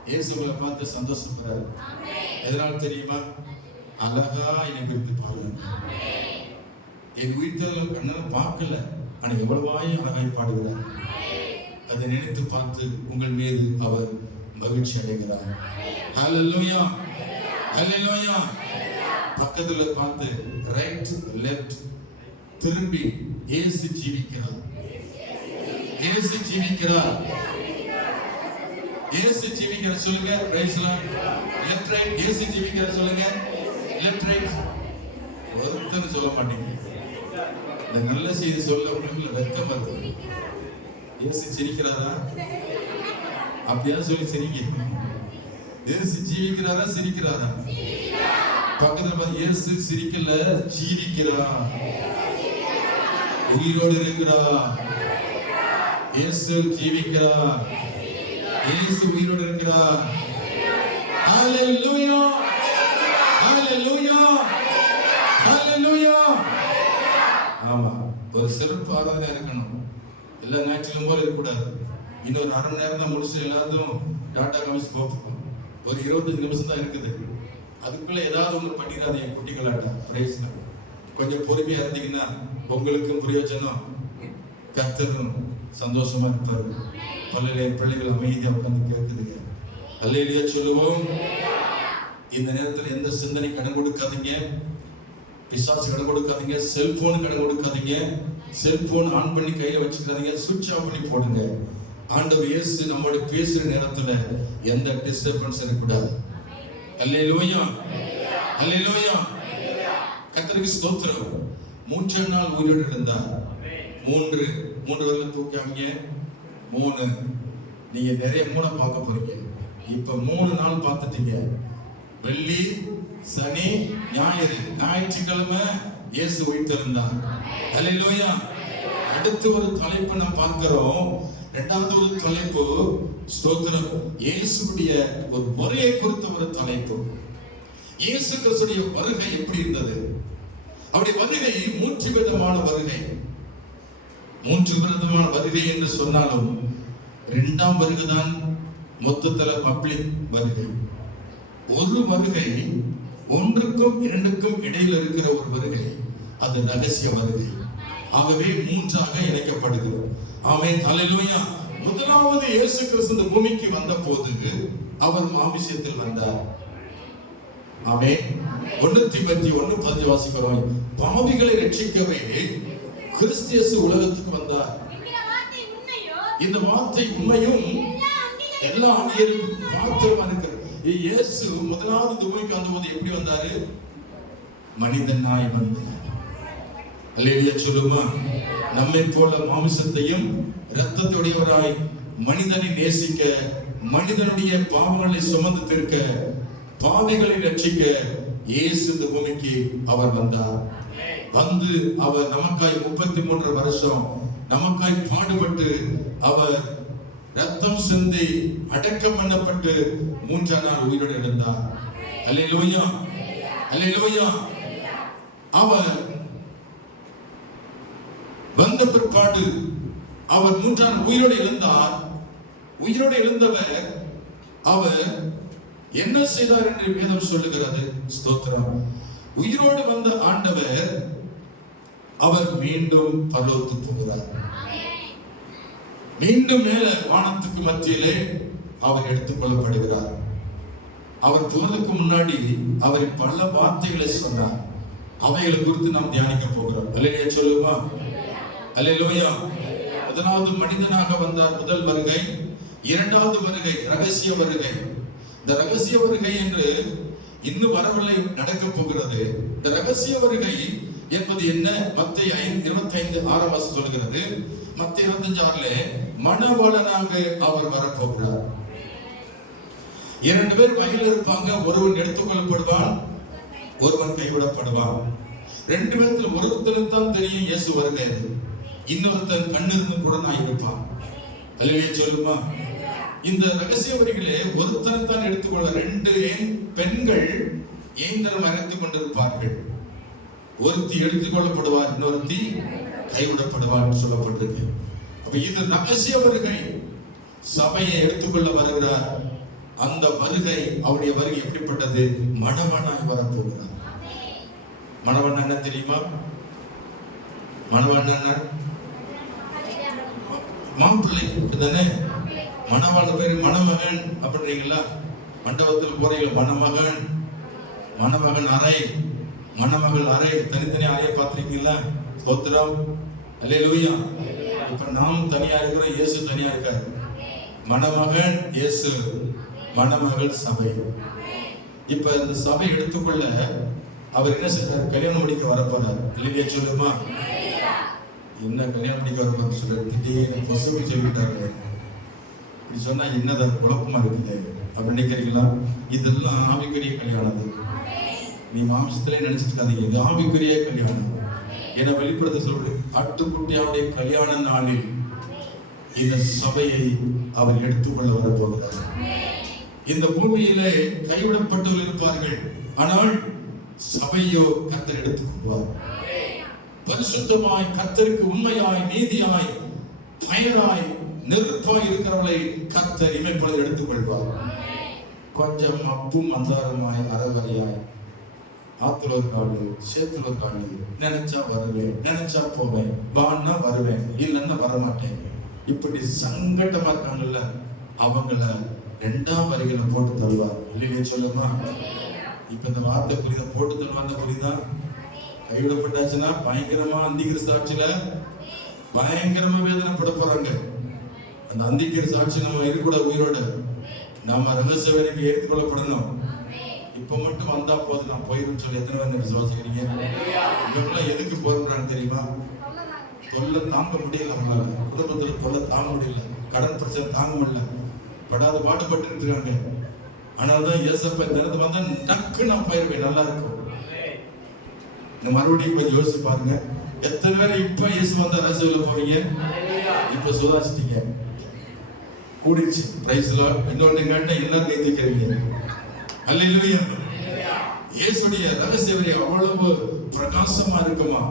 இயேசுவை பார்த்து சந்தோஷப்படுறாரு. எதனால தெரியுமா? அழகா என்னை குறித்து பாடுறாரு. என் உயிர்த்தெல்லாம் கண்ணால பார்க்கல, ஆனா எவ்வளவாயும் அழகாய் பாடுகிறார். அதை நினைத்து பார்த்து உங்கள் மீது அவர் மகிழ்ச்சி அடைகிறார். ஹல்லேலூயா, ஹல்லேலூயா. பக்கத்துல பார்த்து ரைட் லெஃப்ட் திரும்பி இயேசு ஜீவிக்கிறார், இயேசு ஜீவிக்கிறார், இயேசு ஜீவிக்கிறார். சொல்லுங்க பிரைஸ் லார்ட். லெஃப்ட் ரைட் இயேசு ஜீவிக்கிறார் சொல்லுங்க. லெஃப்ட் ரைட் ஒருத்தர் சொல்ல மாட்டீங்க. இந்த நல்ல செய்தி சொல்ல உங்களுக்கு வெட்கம் வருது. இயேசு சிரிக்கிறாரா? அப்படியா சொல்லி சிரிங்க. இயேசு ஜீவிக்கிறாரா சிரிக்கிறாரா? பக்கத்துல பார்த்து இயேசு சிரிக்கல, ஜீவிக்கிறார், உயிரோடு இருக்கிறார். இயேசு ஜீவிக்கிறார், இயேசு உயிரோடு இருக்கிறார். ஹல்லேலூயா, ஹல்லேலூயா, ஹல்லேலூயா. ஆமா, ஒரு சிறப்பு ஆராதனை இருக்கணும். எல்லா ஞாயிற்றிலும் போல இருக்கக்கூடாது. இன்னொரு அரை மணி நேரம் தான் முடிச்சு எல்லாத்தையும் டாட்டா காமிச்சு போட்டுருக்கோம். ஒரு 25 நிமிஷம் தான் இருக்குது. அதுக்குள்ள ஏதாவது ஒன்று பண்ணிடாதீங்க குட்டிகளாட்டா. பிரைஸ் கொஞ்சம் பொறுமையா இருந்தீங்கன்னா உங்களுக்கும் பிரயோஜனம், கர்த்தரும் சந்தோஷமா இருப்பாரு. பல்லைய பிள்ளைகள் அமைதியா உட்கார்ந்து கேட்குதுங்க. அல்லேலூயா சொல்லுவோம். இந்த நேரத்தில் எந்த சிந்தனை கடன் கொடுக்காதீங்க, பிசாசு கடன் கொடுக்காதீங்க, செல்போன் கடன் கொடுக்காதீங்க. செல்போன் ஆன் பண்ணி கையில வச்சுக்காதீங்க, சுவிட்ச் ஆஃப் பண்ணி போடுங்க. ஆண்டவர் இயேசு நம்மோட பேசுற நேரத்துல எந்த டிஸ்டர்பன்ஸ் இருக்கக்கூடாது. அல்லேலூயா, அல்லேலூயா. கர்த்தருக்கு ஸ்தோத்திரம். 3 நாள் உயிரோடு இருந்தார். 3 வரல தூக்காமீங்க. 3 நீங்க நிறைய 3 பார்க்க போறீங்க. இப்ப 3 நாள் பார்த்துட்டீங்க. வெள்ளி, சனி, ஞாயிறு, ஞாயிற்றுக்கிழமை இயேசு உயிர்த்தெழுந்தார். அல்லேலூயா. அடுத்து ஒரு தலைப்பு நாம் பார்க்கிறோம். 2வது ஒரு தலைப்பு ஸ்தோத்திரம். இயேசுடைய ஒரு வருகை குறித்த ஒரு தலைப்பு. இயேசு கிறிஸ்துடைய வருகை எப்படி இருந்தது? அவருடைய வருகை 3 விதமான வருகை. 3 விதமான வருகை என்று சொன்னாலும் இரண்டாம் வருகை தான் மொத்தத்துல பப்ளிக் வருகை. ஒரு வருகை, ஒன்றுக்கும் இரண்டுக்கும் இடையில் இருக்கிற ஒரு வருகை, அது ரகசிய வருகை. ஆகவே மூன்றாக இணைக்கப்படுகிறது. ஆமென், ஹல்லேலூயா. முதலாவது இயேசு கிறிஸ்து இந்த பூமிக்கு வந்த போது அவர் மாமிசத்தில் வந்தார். ஆமென். 1 தீமோத்தேயு 1:15 வாசிக்கிறோம். பாவிகளை ரட்சிக்கவே கிறிஸ்து இயேசு உலகத்துக்கு வந்தார். இந்த வார்த்தை உண்மையும் எல்லா அந்நியருக்கும் பாத்திரமா இருக்கிறது. இயேசு முதலாவது இந்த பூமிக்கு வந்தபோது எப்படி வந்தாரு? மனிதனாய் வந்தார். அல்லேலூயா சொல்லுமா. நம்மை போல மாமிசத்தையும் இரத்தத்துடையவராய் மனிதனை நேசிக்க, மனிதனுடைய பாவங்களை சுமந்து தீர்க்க, பாவிகளை ரட்சிக்க இயேசு இந்த பூமிக்கு அவர் வந்தார். வந்து அவர் நமக்காய் 33 வருஷம் நமக்காய் பாடுபட்டு, அவர் ரத்தம் சிந்தி அடக்கம் பண்ணப்பட்டு 3ஆம் நாள் உயிரோடு எழுந்தார். அல்லேலூயா, அல்லேலூயா. அவர் வந்த பிற்பாடு அவர் 3ஆம் நாள் உயிரோடு எழுந்தார். உயிரோடு எழுந்தவர் அவர் என்ன செய்தார் என்று வேதம் சொல்லுகிறது. ஸ்தோத்திரம். உயிரோடு வந்த ஆண்டவர் அவர் மீண்டும் பரலோகத்துக்கு போகிறார். மீண்டும் மேல வானத்துக்கு மத்தியிலே அவர் எடுத்துக் கொள்ளப்படுகிறார். அவர் போவதற்கு முன்னாடி அவர் பல வார்த்தைகளை சொன்னார். அவைகளை குறித்து நாம் தியானிக்க போகிறோம். அல்லேலூயா சொல்லுமா. அல்லேலூயா. முதலாவது மனிதனாக வந்தார், முதல் வருகை. இரண்டாவது வருகை ரகசிய வருகை. இந்த ரகசிய வருகை என்று இன்னும் வரவில்லை, நடக்க போகிறது. இந்த ரகசிய வருகை என்பது என்ன? மத்தேயு 5:25 சொல்கிறது. மத்தேயு 25:6 மணவாளனாக அவர் வரப்போகிறார். 2 பேர் வயலில் இருப்பாங்க. ஒருவன் எடுத்துக்கொள்ளப்படுவான், ஒருவன் கைவிடப்படுவான். 2 பேர்த்தில் ஒருத்தனுக்கு தான் தெரியும் இயேசு வருகை. இன்னொருத்தன் கண்ணிருந்து கூட நாய் வைப்பான். அல்லேலூயா சொல்லுமா. இந்த ரகசிய வரிகளே ஒருத்தனைத்தான் எடுத்துக்கொள்ள. 2 பெண்கள் ஏந்தரம் அரைத்துக் கொண்டிருப்பார்கள். ஒருத்தி எடுத்துக்கொள்ளப்படுவார், இன்னொருத்தி கைவிடப்படுவார் சொல்லப்பட்டிருக்கு. அப்ப இது ரகசிய வருகை. சபையை எடுத்துக்கொள்ள வருகிறார். அந்த வருகை, அவருடைய வருகை எப்படிப்பட்டது? மணவனாய் வரப்போகிறார். மணவன் என்ன தெரியுமா? மணவன் என்ன? மாப்பிள்ளை தானே. மணவாள பேரு மணமகன் அப்படின்றீங்களா? மண்டபத்தில் போறீங்க, மணமகன், மணமகன் அறை, மணமகள் அறை, தனித்தனி அறையை பார்த்திருக்கீங்களா? ஸ்தோத்திரம், அல்லேலூயா. இப்ப நாம் தனியா இருக்கிறோம், இயேசு தனியா இருக்காரு. மணமகன் இயேசு, மணமகள் சபை. இப்ப இந்த சபை எடுத்துக்கொள்ள அவர் என்ன செய்றார்? கல்யாணம் முடிக்க வரப்போறார். இல்லையா சொல்லுமா. என்ன கல்யாணம் முடிக்க வரப்போறாரு சொல்ற திடீர்னு பசுவை சொல்லிட்டாரு. இப்படி சொன்னா என்னதான் குழப்பமா இருக்குது அப்படின்னு நினைக்கிறீங்களா? இதெல்லாம் ஆவிக்குரிய கல்யாணம். நீ மாம்சத்திலே நினைச்சிட்டு இருக்காதீங்க, இது ஆவிக்குரிய கல்யாணம். என வெளிப்படுத்த சொல்ற ஆட்டுக்குட்டியாவுடைய கல்யாண நாளில் இந்த சபையை அவர் எடுத்துக்கொள்ள வரப்போகிறார். இந்த பூமியிலே கைவிடப்பட்டவர்கள் இருப்பார்கள், ஆனால் சபையோ கர்த்தர் எடுத்துக்கொள்வார். பரிசுத்தமாய், கர்த்தருக்கு உண்மையாய், நீதியாய், பயனாய், நெருப்பாய் இருக்கிறவர்களை கர்த்தர் இமைப்பொழுது எடுத்துக்கொள்வார். கொஞ்சம் அப்பும் அந்தாரமாய், அறவரையாய், ஆத்துல ஒரு காடு, சேத்துல ஒரு காடு, நினைச்சா வருவேன், நினைச்சா போவேன், வான்னா வருவேன், இல்லைன்னா வரமாட்டேன், இப்படி சங்கட்டமா இருக்காங்கல்ல, அவங்கள 2ஆம் வரிகளை போட்டு தருவார். இல்லையே சொல்லுமா. இப்ப இந்த வார்த்தை புரியுதா? போட்டு தருவாங்க புரியுதா? கைவிடப்பட்டாச்சுன்னா பயங்கரமா அந்திகிறிஸ்து ஆட்சியில பயங்கரமா வேதனைப்பட போறாங்க. அந்த அந்திகிறிஸ்து ஆட்சி நம்ம இருக்கக்கூட உயிரோட நம்ம ரகசிய வரைக்கும் ஏற்றுக்கொள்ளப்படணும். இப்ப மட்டும் வந்தா போதும், நான் போயிரும் சொல்லி எத்தனை பேர் விசுவாசிக்கிறீங்க? இவங்கெல்லாம் எதுக்கு போறான்னு தெரியுமா? தொல்லை தாங்க முடியல, அவங்களால குடும்பத்துல தொல்லை தாங்க முடியல, கடன் பிரச்சனை தாங்க முடியல, படாத பாடுபட்டு இருக்காங்க. ஆனால்தான் இயேசப்பா இந்த இடத்துல வந்தா டக்கு நான் போயிருவேன், நல்லா இருக்கும். இந்த மறுபடியும் கொஞ்சம் யோசிச்சு பாருங்க. எத்தனை பேர் இப்ப இயேசு வந்தா ரகசியத்துல போறீங்க? இப்ப சுதாரிச்சிட்டீங்க, கூடிச்சு பிரைஸ்ல. இன்னொன்னு கேட்டா எல்லாரும் கை தூக்கிறீங்க. அல்லேலூயா. இயேசுடைய ரகசிய அவ்வளவு பிரகாசமா இருக்குமா?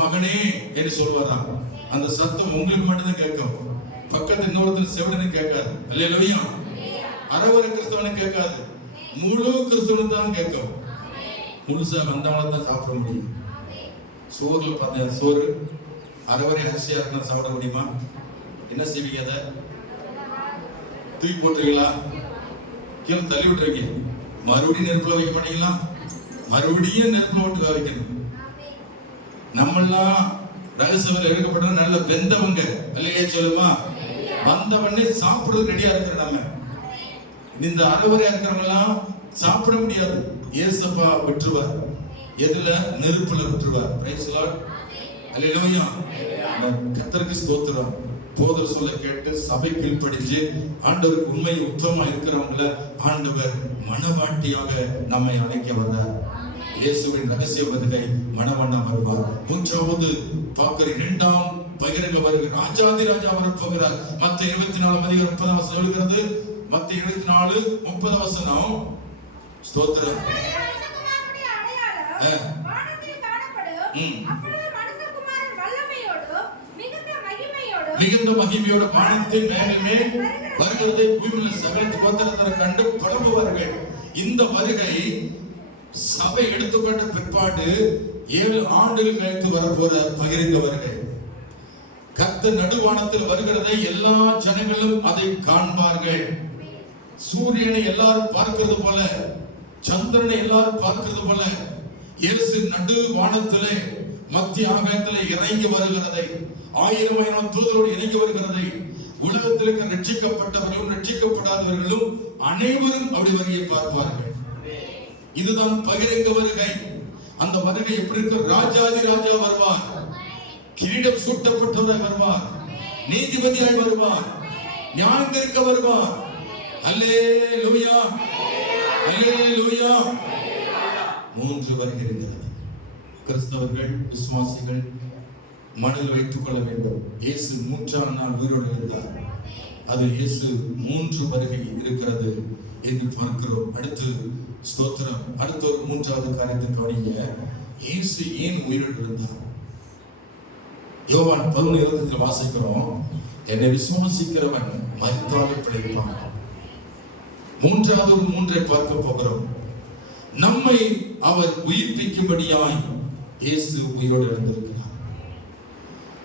மகனே என்று சொல்வாராம். அந்த சத்தம் உங்களுக்கு மட்டும்தான் கேட்கும். பக்கத்து இன்னொருத்தர் செவிடனு கேட்காது. அல்லேலூயா. அரவரை கிறிஸ்தவனு கேட்காது, முழு கிறிஸ்தவனு தான் கேட்கும். முழுசா வந்தவங்கள தான் சாப்பிட முடியும். சோறுல பார்த்த சோறு அரவரை அரிசியா இருந்தா சாப்பிட முடியுமா? என்ன செய்வீங்க? அதை தூக்கி போட்டுருவீங்களா? கீழே தள்ளி விட்டுருவீங்க. மறுபடியும் நெருப்புல வைக்க மாட்டீங்களா? மறுபடியும் நெருப்புல விட்டு வைக்கணும். நம்மெல்லாம் ரகசியம் எடுக்கப்பட்ட நல்ல வெந்தவங்க இல்லையே சொல்லுமா? வந்தவனே சாப்பிடுறது ரெடியா இருக்கிற நம்ம. இந்த அறவரையா இருக்கிறவங்க எல்லாம் சாப்பிட முடியாது. ஏசப்பா விட்டுருவார். எதுல? நெருப்புல விட்டுருவார். Praise Lord. அல்லேலூயா. கர்த்தருக்கு ஸ்தோத்திரம். போதர் சொல்ல கேட்டு சபை கீழ்ப்படிஞ்சு ஆண்டவருக்கு உண்மை உத்தமமா இருக்கிறவங்கள ஆண்டவர் மனவாட்டியாக நம்மை அழைக்க வந்தார். இயேசுவின் ரகசிய வருகை மணவண்ணா வருவார். மூன்றாவது பார்க்கிற இரண்டாம் பகிரங்க வருகை ராஜாதி ராஜா வரப்போகிறார். மத்திய 24:30 சொல்கிறது. மத்திய 24:30 ஸ்தோத்திரம். மிகுந்த மகிமையோட வானத்தின் மேல் வருகிறதை பூமியில் சகல கோத்திரத்தினர் கண்டு புலம்புவார்கள். இந்த வருகை சபை எடுத்துக்கொண்ட பிற்பாடு 7 ஆண்டுகள் கழித்து வரப்போற பகிரங்க வருகை. கர்த்தர் நடுவானத்தில் வருகிறதை எல்லா ஜனங்களும் அதை காண்பார்கள். சூரியனை எல்லாரும் பார்க்கிறது போல, சந்திரனை எல்லாரும் பார்க்கிறது போல இயேசு நடு வானத்திலே மத்திய ஆகாயத்திலே இறங்கி வருகிறதை, 1000 தூதரோடு இறங்கி வருகிறதை உலகத்தில் இருக்க ரட்சிக்கப்பட்டவர்களும் ரட்சிக்கப்படாதவர்களும் அனைவரும் அப்படி வருகையை பார்ப்பார்கள். இதுதான் பகிரங்க வருகை. அந்த வருகை எப்படி இருக்கு? ராஜாதி ராஜா வருவார், கிரீடம் சூட்டப்பட்டவராய் வருவார், நீதிபதியாய் வருவார், நியாயம் தீர்க்க வருவார். அல்லேலூயா, அல்லேலூயா. 3 வருகை இருக்கிறது. கிறிஸ்தவர்கள் விசுவாசிகள் மனதில் வைத்துக் கொள்ள வேண்டும். இயேசு 3ஆம் நாள் உயிரோடு இருந்தார். அது இயேசு 3 வருகை இருக்கிறது என்று பார்க்கிறோம். அடுத்து ஸ்தோத்திரம். அடுத்த ஒரு 3வது காரியத்தை கவனிங்க. இயேசு ஏன் உயிரோடு இருந்தார்? யோவான் 11:20 வாசிக்கிறோம், என்னை விசுவாசிக்கிறவன் மரித்தாலும் பிழைப்பான். 3வது ஒரு 3ஐ பார்க்க போகிறோம். நம்மை அவர் உயிர்ப்பிக்கும்படியாய் இயேசு உயிரோடு இருந்திருக்கிறார்.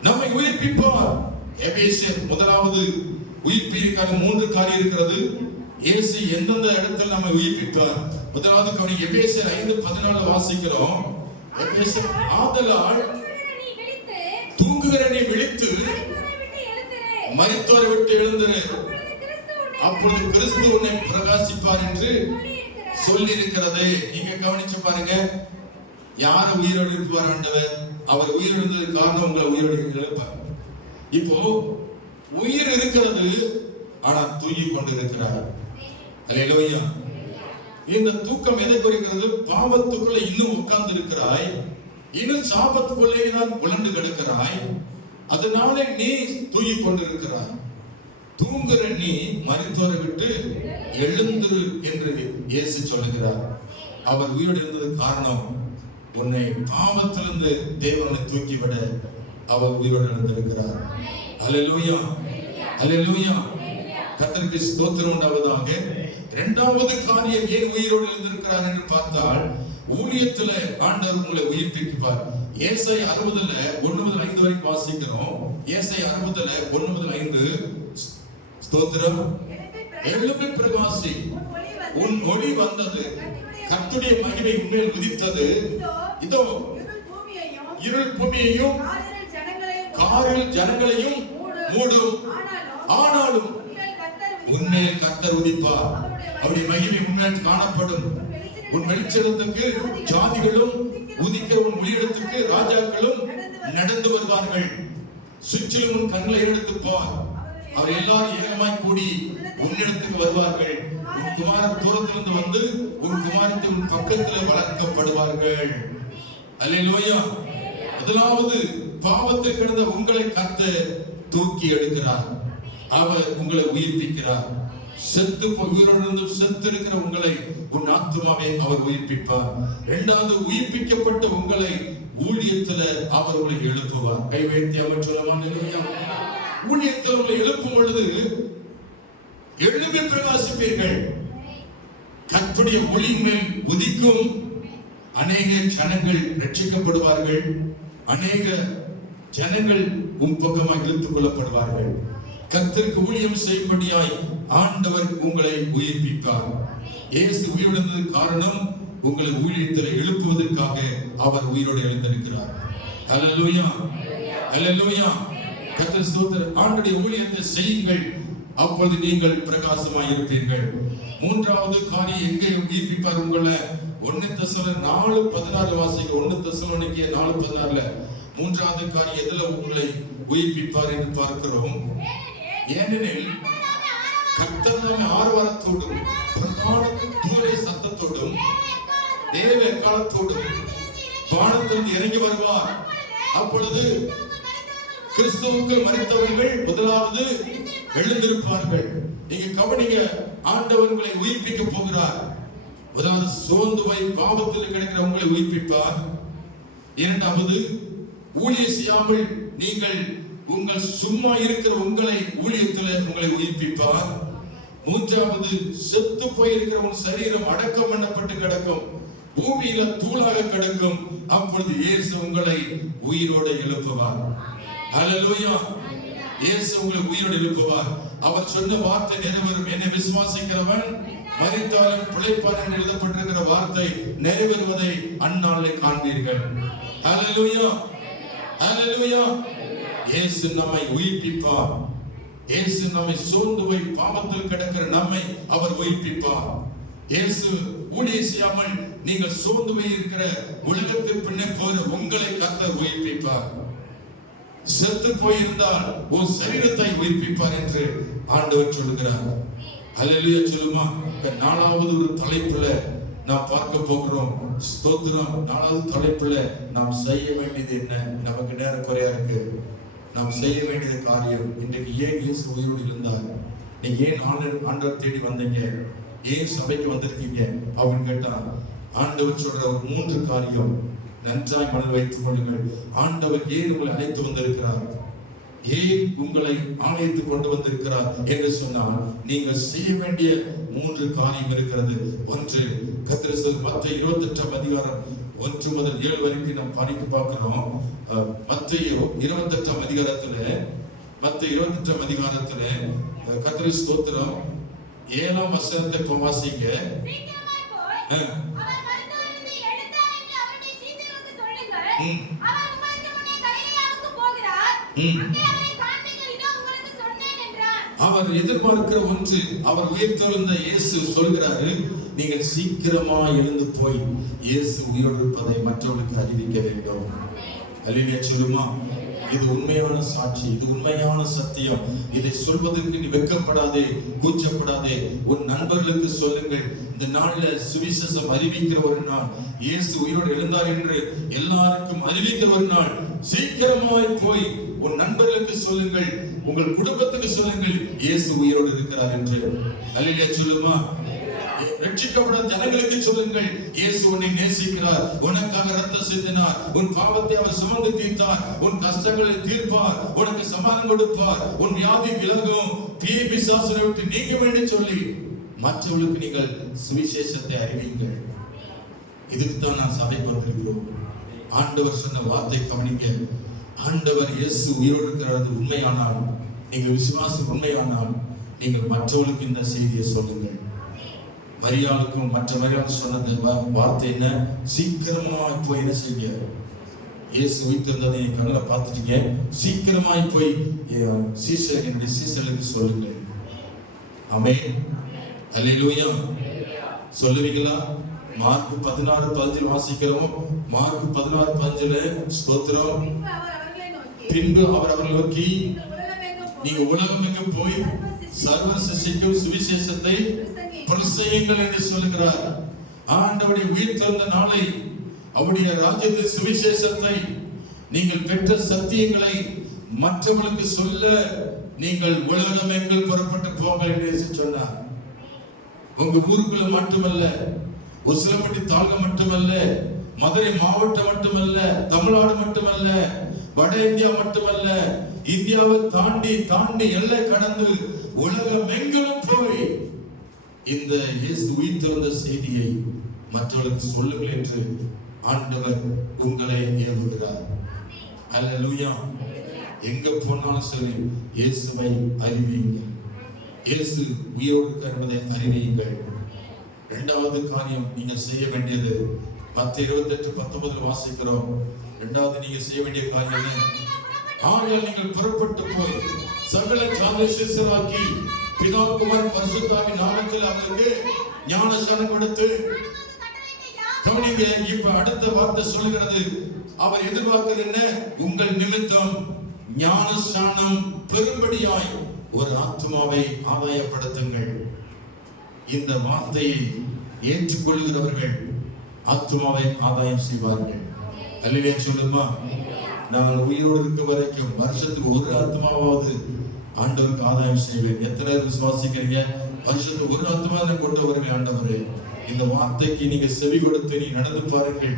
நம்மை உயிர்ப்பிப்பார். எபேசியர் 1வது உயிர்ப்பிற்கான 3 காரியம் இருக்கிறது. இயேசு எந்தெந்த இடத்தில் நம்மை உயிர்ப்பிப்பார்? 1வது கவனி. எபேசியர் 5:14 வாசிக்கிறோம். எபேசியர் ஆதலால் தூங்குகிற நீ விழித்து மரித்தோரை விட்டு எழுந்திரு, அப்பொழுது கிறிஸ்து உன்னை பிரகாசிப்பார் என்று சொல்லி இருக்கிறது. நீங்க கவனிச்சு பாருங்க. யார உயிரோடு இருப்பார் ஆண்டவர்? அவர் உயிரிழந்தது காரணம் உங்களை உயிரோடு எழுப்பார். இப்போ உயிர் இருக்கிறது, ஆனா தூங்கி கொண்டு இருக்கிறார். அல்லேலூயா. இந்த தூக்கம் எதை குறிக்கிறது? பாவத்துக்குள்ள இன்னும் உட்கார்ந்து இருக்கிறாய், இன்னும் சாபத்துக்குள்ளே தான் உழண்டு கிடக்கிறாய். அதனால நீ தூங்கி கொண்டிருக்கிறாய். தூங்குற நீ மரித்தோரை விட்டு எழுந்திரு என்று இயேசு சொல்லுகிறார். அவர் உயிரோடு இருந்தது காரணம் உன்னை பாவத்திலிருந்து தேவனை தூக்கிவிட அவர் உயிரோடு இருந்திருக்கிறார். அல்லேலூயா, அல்லேலூயா. கர்த்தருக்கு ஸ்தோத்திரம் உண்டாவதாக. 2வது காரியம் ஏன் உயிரோடு இருந்திருக்கிறார் என்று பார்த்தால், ஊழியத்துல ஆண்டவர் உங்களை உயிர்ப்பிப்பார். ஏசாயா 60:1-5 வரைக்கும் வாசிக்கிறோம். ஏசாயா 60:1-5 ஸ்தோத்திரம். எழும்பி பிரகாசி, உன் ஒளி வந்தது, கர்த்தருடைய மகிமை உன்மேல் உதித்தது. இதோ இருள் பூமியையும் காரில் ஜனங்களையும் மூடும், ஆனாலும் உன்மேல் கர்த்தர் உதிப்பார். அவருடைய மகிமை உன்மேல் காணப்படும். உன் வெளிச்சத்துக்கு ஜாதிகளும் உதிக்கிற உன் ஒளியிடத்துக்கு ராஜாக்களும் நடந்து வருவார்கள். சுற்றிலும் உன் கண்களை எடுத்து பார், அவர் எல்லாரும் ஏகமாய் கூடி உன்னிடத்துக்கு வருவார்கள். உன் குமாரன் தூரத்திலிருந்து வந்து உன் குமாரத்தை உன் பக்கத்தில் வளர்க்கப்படுவார்கள். அல்லேலூயா. முதலாவது பாவத்தில் கிடந்த உங்களை கர்த்தர் தூக்கி எடுக்கிறார். அவர் உங்களை உயிர்ப்பிக்கிறார். செத்து உயிரிழந்து செத்து இருக்கிற உங்களை, உன் ஆத்துமாவை அவர் உயிர்ப்பிப்பார். 2வது உயிர்ப்பிக்கப்பட்ட உங்களை ஊழியத்துல அவர் உங்களை எழுப்புவார். கை வைத்து அவர் சொல்லலாம். ஊழியத்தில் உங்களை எழுப்பும் பொழுது எழுப்பி பிரகாசிப்பீர்கள். கர்த்தருடைய ஒளியின் மேல் உதிக்கும். அநேக ஜனங்கள் ரட்சிக்கப்படுவார்கள். அநேக ஜனங்கள் உன் பக்கமாக இழுத்துக் கொள்ளப்படுவார்கள். கர்த்தருக்கு ஊழியம் செய்யும்படியாய் ஆண்டவர் உங்களை உயிர்ப்பிப்பார். இயேசு உயிரிழந்தது காரணம் உங்களை ஊழியத்தில் எழுப்புவதற்காக அவர் உயிரோடு எழுந்திருக்கிறார். அல்லேலூயா, அல்லேலூயா. கர்த்தர் ஸ்தோத்திரம். ஆண்டவருடைய ஊழியத்தை செய்யுங்கள், அப்பொழுது நீங்கள் பிரகாசமாய் இருப்பீர்கள். மூன்றாவது காரியம் எங்கே உயிர்ப்பிப்பார் உங்களை? 1 தெசலோனிக்கேயர் 4:16 வாசிங்க. 1 தெசலோனிக்கேயர் 4:16 மூன்றாவது காரியம் எதுல உங்களை உயிர்ப்பிப்பார் என்று பார்க்கிறோம். ஏனெனில் கர்த்தர் தாமே ஆரவாரத்தோடும் பிரதான தூதருடைய சத்தத்தோடும் தேவ எக்காளத்தோடும் வானத்திலிருந்து இறங்கி வருவார். அப்பொழுது கிறிஸ்துவுக்கு மரித்தவர்கள் முதலாவது எழுந்திருப்பார்கள். நீங்க கவனிங்க, ஆண்டவர்களை உயிர்ப்பிக்க போகிறார். முதலாவது சோர்ந்து போய் பாவத்தில் கிடக்கிற உங்களை உயிர்ப்பிப்பார். இரண்டாவது ஊழியம் செய்யாமல் நீங்கள் உங்கள் சும்மா இருக்கிற உங்களை ஊழியத்தில் உங்களை உயிர்ப்பிப்பார். மூன்றாவது செத்து போயிருக்கிற உன் சரீரம் அடக்கம் பண்ணப்பட்டு கிடக்கும், பூமியில தூளாக கிடக்கும். அப்பொழுது இயேசு உங்களை உயிரோடு எழுப்புவார். அல்லேலூயா. இயேசு உங்களை உயிரோடு எழுப்புவார். அவர் சொன்ன வார்த்தை நிறைவேறும். என்னை விசுவாசிக்கிறவன் மரித்தாலும் பிழைப்பான் என்று எழுதப்பட்டிருக்கிற வார்த்தை நிறைவேறுவதை அந்நாளிலே காண்பீர்கள். அல்லேலூயா, அல்லேலூயா. இயேசு நம்மை உயிர்ப்பிப்பார். இயேசு நம்மை சோர்ந்து போய் பாவத்தில் கிடக்கிற நம்மை அவர் உயிர்ப்பிப்பார். இயேசு ஊழியம் செய்யாமல் நீங்கள் சோர்ந்து போய் இருக்கிற உலகத்திற்கு பின்னே போகிற உங்களை கர்த்தர் உயிர்ப்பிப்பார். செத்து போயிருந்தால் உன் சரீரத்தை உயிர்ப்பிப்பார் என்று ஆண்டவர் சொல்கிறார். அல்லேலூயா சொல்லுமா. நாலாவது ஒரு தலைப்புல நாம் பார்க்க போகிறோம். ஸ்தோத்திரம். நாலாவது தலைப்புல நாம் செய்ய வேண்டியது என்ன? நமக்கு நேரம் குறையா இருக்கு. நாம் செய்ய வேண்டியது காரியம். இன்றைக்கு ஏன் இயேசு உயிரோடு இருந்தார்? நீங்க ஏன் ஆண்டவர் தேடி வந்தீங்க? ஏன் சபைக்கு வந்திருக்கீங்க அப்படின்னு கேட்டா ஆண்டவர் சொல்ற ஒரு 3 காரியம் நன்றாய் மனதில் வைத்துக் கொள்ளுங்கள். ஆண்டவர் ஏன் உங்களை அழைத்து வந்திருக்கிறார், ஏன் உங்களை ஆலயத்துக்கு கொண்டு வந்திருக்கிறார் என்று சொன்னால் நீங்கள் செய்ய வேண்டிய 3 காரியம் இருக்கிறது. ஒன்று, கர்த்தர் மத்தேயு 28 அதிகாரம் 1 முதல் 7 வரைக்கும் நாம் படிக்க பார்க்கிறோம். மத்தேயு 28 அதிகாரத்துல கர்த்தர் ஸ்தோத்திரம் 7ஆம் வசனத்தை வாசிங்க. அவர் எதிர்பார்க்கிற ஒன்று, அவர் உயிர்த்தெழுந்த இயேசு சொல்கிறாரு, நீங்கள் சீக்கிரமா எழுந்து போய் இயேசு உயிரோடு இருப்பதை மற்றவர்களுக்கு அறிவிக்க வேண்டும். அல்லேலூயா சொல்லுமா. இது உண்மையான சாட்சி, இது உண்மையான சத்தியம். இதை சொல்வதற்கு நீ வெட்கப்படாதே, கூச்சப்படாதே. உன் நண்பர்களுக்கு சொல்லுங்கள். இந்த நாள்ல சுவிசேஷம் அறிவிக்கிற ஒரு நாள், இயேசு உயிரோடு எழுந்தார் என்று எல்லாருக்கும் அறிவிக்கிற ஒரு நாள். சீக்கிரமாய் போய் உன் நண்பர்களுக்கு சொல்லுங்கள், உங்கள் குடும்பத்துக்கு சொல்லுங்கள், இயேசு உயிரோடு இருக்கிறார் என்று. அல்லேலூயா சொல்லுமா. ரட்சிக்கப்பட ஜனங்களுக்கு சொல்லுங்கள், இயேசு உன்னை நேசிக்கிறார், உனக்காக ரத்தம் சிந்தினார், உன் பாவத்தை அவர் சுமந்து தீர்த்தார், உன் கஷ்டங்களை தீர்ப்பார், உனக்கு சமாதானம் கொடுப்பார், உன் வியாதி விலகும், தீய பிசாசை விட்டு நீங்க வேண்டும் சொல்லி மற்றவர்களுக்கு நீங்கள் சுவிசேஷத்தை அறிவியுங்கள். இதுக்கு தான் நான் சபைக்கு வந்திருக்கிறோம். ஆண்டவர் சொன்ன வார்த்தை கவனிங்க. ஆண்டவர் இயேசு உயிரோடு இருக்கிறது உண்மையானால், நீங்கள் விசுவாசம் உண்மையானால், நீங்கள் மற்றவர்களுக்கு இந்த செய்தியை சொல்லுங்கள். மரியாளுக்கும் மற்ற மரியாதை சொன்னது வார்த்தை என்ன? சீக்கிரமாய் போய் என்ன செய்ய, இயேசு உயிர்த்தெழுந்ததை என் கண்ணில் பார்த்துட்டீங்க, சீக்கிரமாய் போய் என்னுடைய சீசர்களுக்கு சொல்லுங்கள். ஆமென். அல்லேலூயா. சொல்லுவீங்களா? மார்க் 16:15 வாசிக்கிறோம். மார்க் 16:15 ஸ்தோத்திரம். பின்பு அவர் அவர்களை நோக்கி, நீங்க உலகம் எங்கும் போய் சர்வ சிருஷ்டிக்கும் சுவிசேஷத்தை பிரசங்கியுங்கள் என்று சொல்லுகிறார். ஆண்டவருடைய உயிர்த்தெழுந்த நாளை, அவருடைய ராஜ்யத்தின் சுவிசேஷத்தை, நீங்கள் பெற்ற சத்தியங்களை மற்றவர்களுக்கு சொல்ல நீங்கள் உலகம் எங்கள் புறப்பட்டு போங்கள் என்று சொன்னார். உங்க ஊருக்குள்ள மட்டுமல்ல, உசிலம்பட்டி தாழ்க மட்டுமல்ல, மதுரை மாவட்டம் மட்டுமல்ல, தமிழ்நாடு மட்டுமல்ல, வட இந்தியா மட்டுமல்ல, இந்தியாவை தாண்டி தாண்டி எல்லை கடந்து உலகம் எங்கிலும் போய் இந்த இயேசு உயிர்த்தெழுந்த செய்தியை மற்றவர்களுக்கு சொல்லுங்கள் என்று ஆண்டவர் உங்களை ஏவுகிறார். அல்லேலூயா. எங்க போனாலும் சரி இயேசுவை அறிவியுங்கள். இயேசு உயிரோடு இருக்கிறார் என்பதை அறிவியுங்கள். இரண்டாவது காரியம் நீங்க செய்ய வேண்டியது, மத்தேயு 28:19 வாசிக்கிறோம். இரண்டாவது நீங்க செய்ய வேண்டிய காரியம் என்ன? ஆகையால் நீங்கள் புறப்பட்டு போய் சகல ஜாதி சீஷராக்கி பிதா குமாரன் பரிசுத்த ஆவியின் நாமத்தில் அவர்களுக்கு ஞானஸ்நானம் கொடுத்து, கவனிங்க, இப்ப அடுத்த வார்த்தை சொல்லுகிறது, அவர் எதிர்பார்க்கிறது என்ன? உங்கள் நிமித்தம் ஞானஸ்நானம் பெரும்படியாய் ஒரு ஆத்மாவை ஆதாயப்படுத்துங்கள். இந்த வார்த்தையை ஏற்றுக்கொள்கிறவர்கள் ஆத்மாவை ஆதாயம் செய்வார்கள். அல்லேலூயா சொல்லுமா? நான் உயிரோடு இருக்க வரைக்கும் வருஷத்துக்கு ஒரு ஆத்மாவாவது ஆண்டவருக்கு ஆதாயம் செய்வேன். எத்தனை விசுவாசிக்கிறீங்க? வருஷத்துக்கு ஒரு ஆத்மா கொண்டு வருவேன் ஆண்டவரே. இந்த வார்த்தைக்கு நீங்க செவி கொடுத்து நீ நடந்து பாருங்கள்.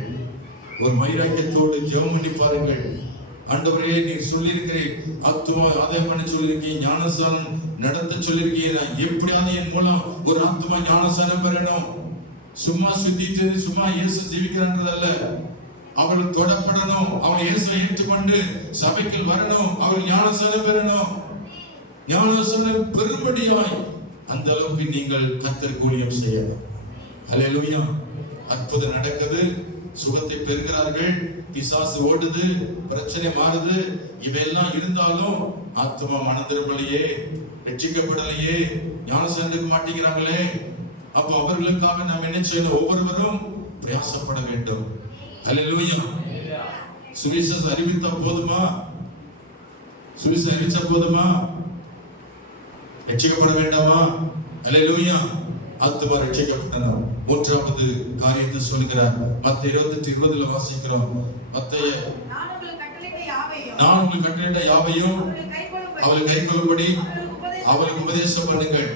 ஒரு வைராக்கியத்தோடு ஜெபம் பண்ணி பாருங்கள். ஆண்டவரே, நீ சொல்லியிருக்கிறேன் ஆத்மா ஆதாயம் பண்ண சொல்லியிருக்கீங்க, ஞானஸ்நானம் நடத்த சொல்லியிருக்கீங்க. எப்படியாவது என் மூலம் ஒரு ஆத்மா ஞானஸ்நானம் பெறணும். சும்மா சுத்திட்டு சும்மா இயேசு ஜீவிக்கிறான்றதல்ல, அவள் தொடப்படணும். அவள் இயேசுவை ஏற்றுக்கொண்டு சபைக்கு வரணும். அவள் ஞானஸ்நானம் பெறணும். ஞானஸ்நானம் பெரும்படியாய் அந்த அளவுக்கு நீங்கள் கர்த்தருக்கு ஊழியம் செய்யணும். அல்லேலூயா. அற்புதம் நடக்குது, சுகத்தை பெறுகிறார்கள், பிசாசு ஓடுது, பிரச்சனை மாறுது. இவையெல்லாம் இருந்தாலும் ஆத்மா மனதிரும்பலையே, ரட்சிக்கப்படலையே, ஞானஸ்நானம் எடுக்க மாட்டேங்கிறாங்களே. அப்போ அவர்களுக்காக நாம் என்ன செய்யணும்? ஒவ்வொருவரும் பிரயாசப்பட வேண்டும். அல்லேலூயா. சுவிசேஷம் அறிவித்தா போதுமா? சுவிசேஷம் அறிவிச்சா போதுமா? ரட்சிக்கப்பட வேண்டாமா? அல்லேலூயா. ஆத்மா ரட்சிக்கப்படணும். மூன்றாவது காரியத்தை சொல்கிறார். மத்தேயு 28:20 வாசிக்கிறோம். மத்தேயு, நான் உங்களுக்கு கட்டளையிட்ட யாவையும் அவர்கள் கைக்கொள்ளும்படி அவர்களுக்கு உபதேசம் பண்ணுங்கள்.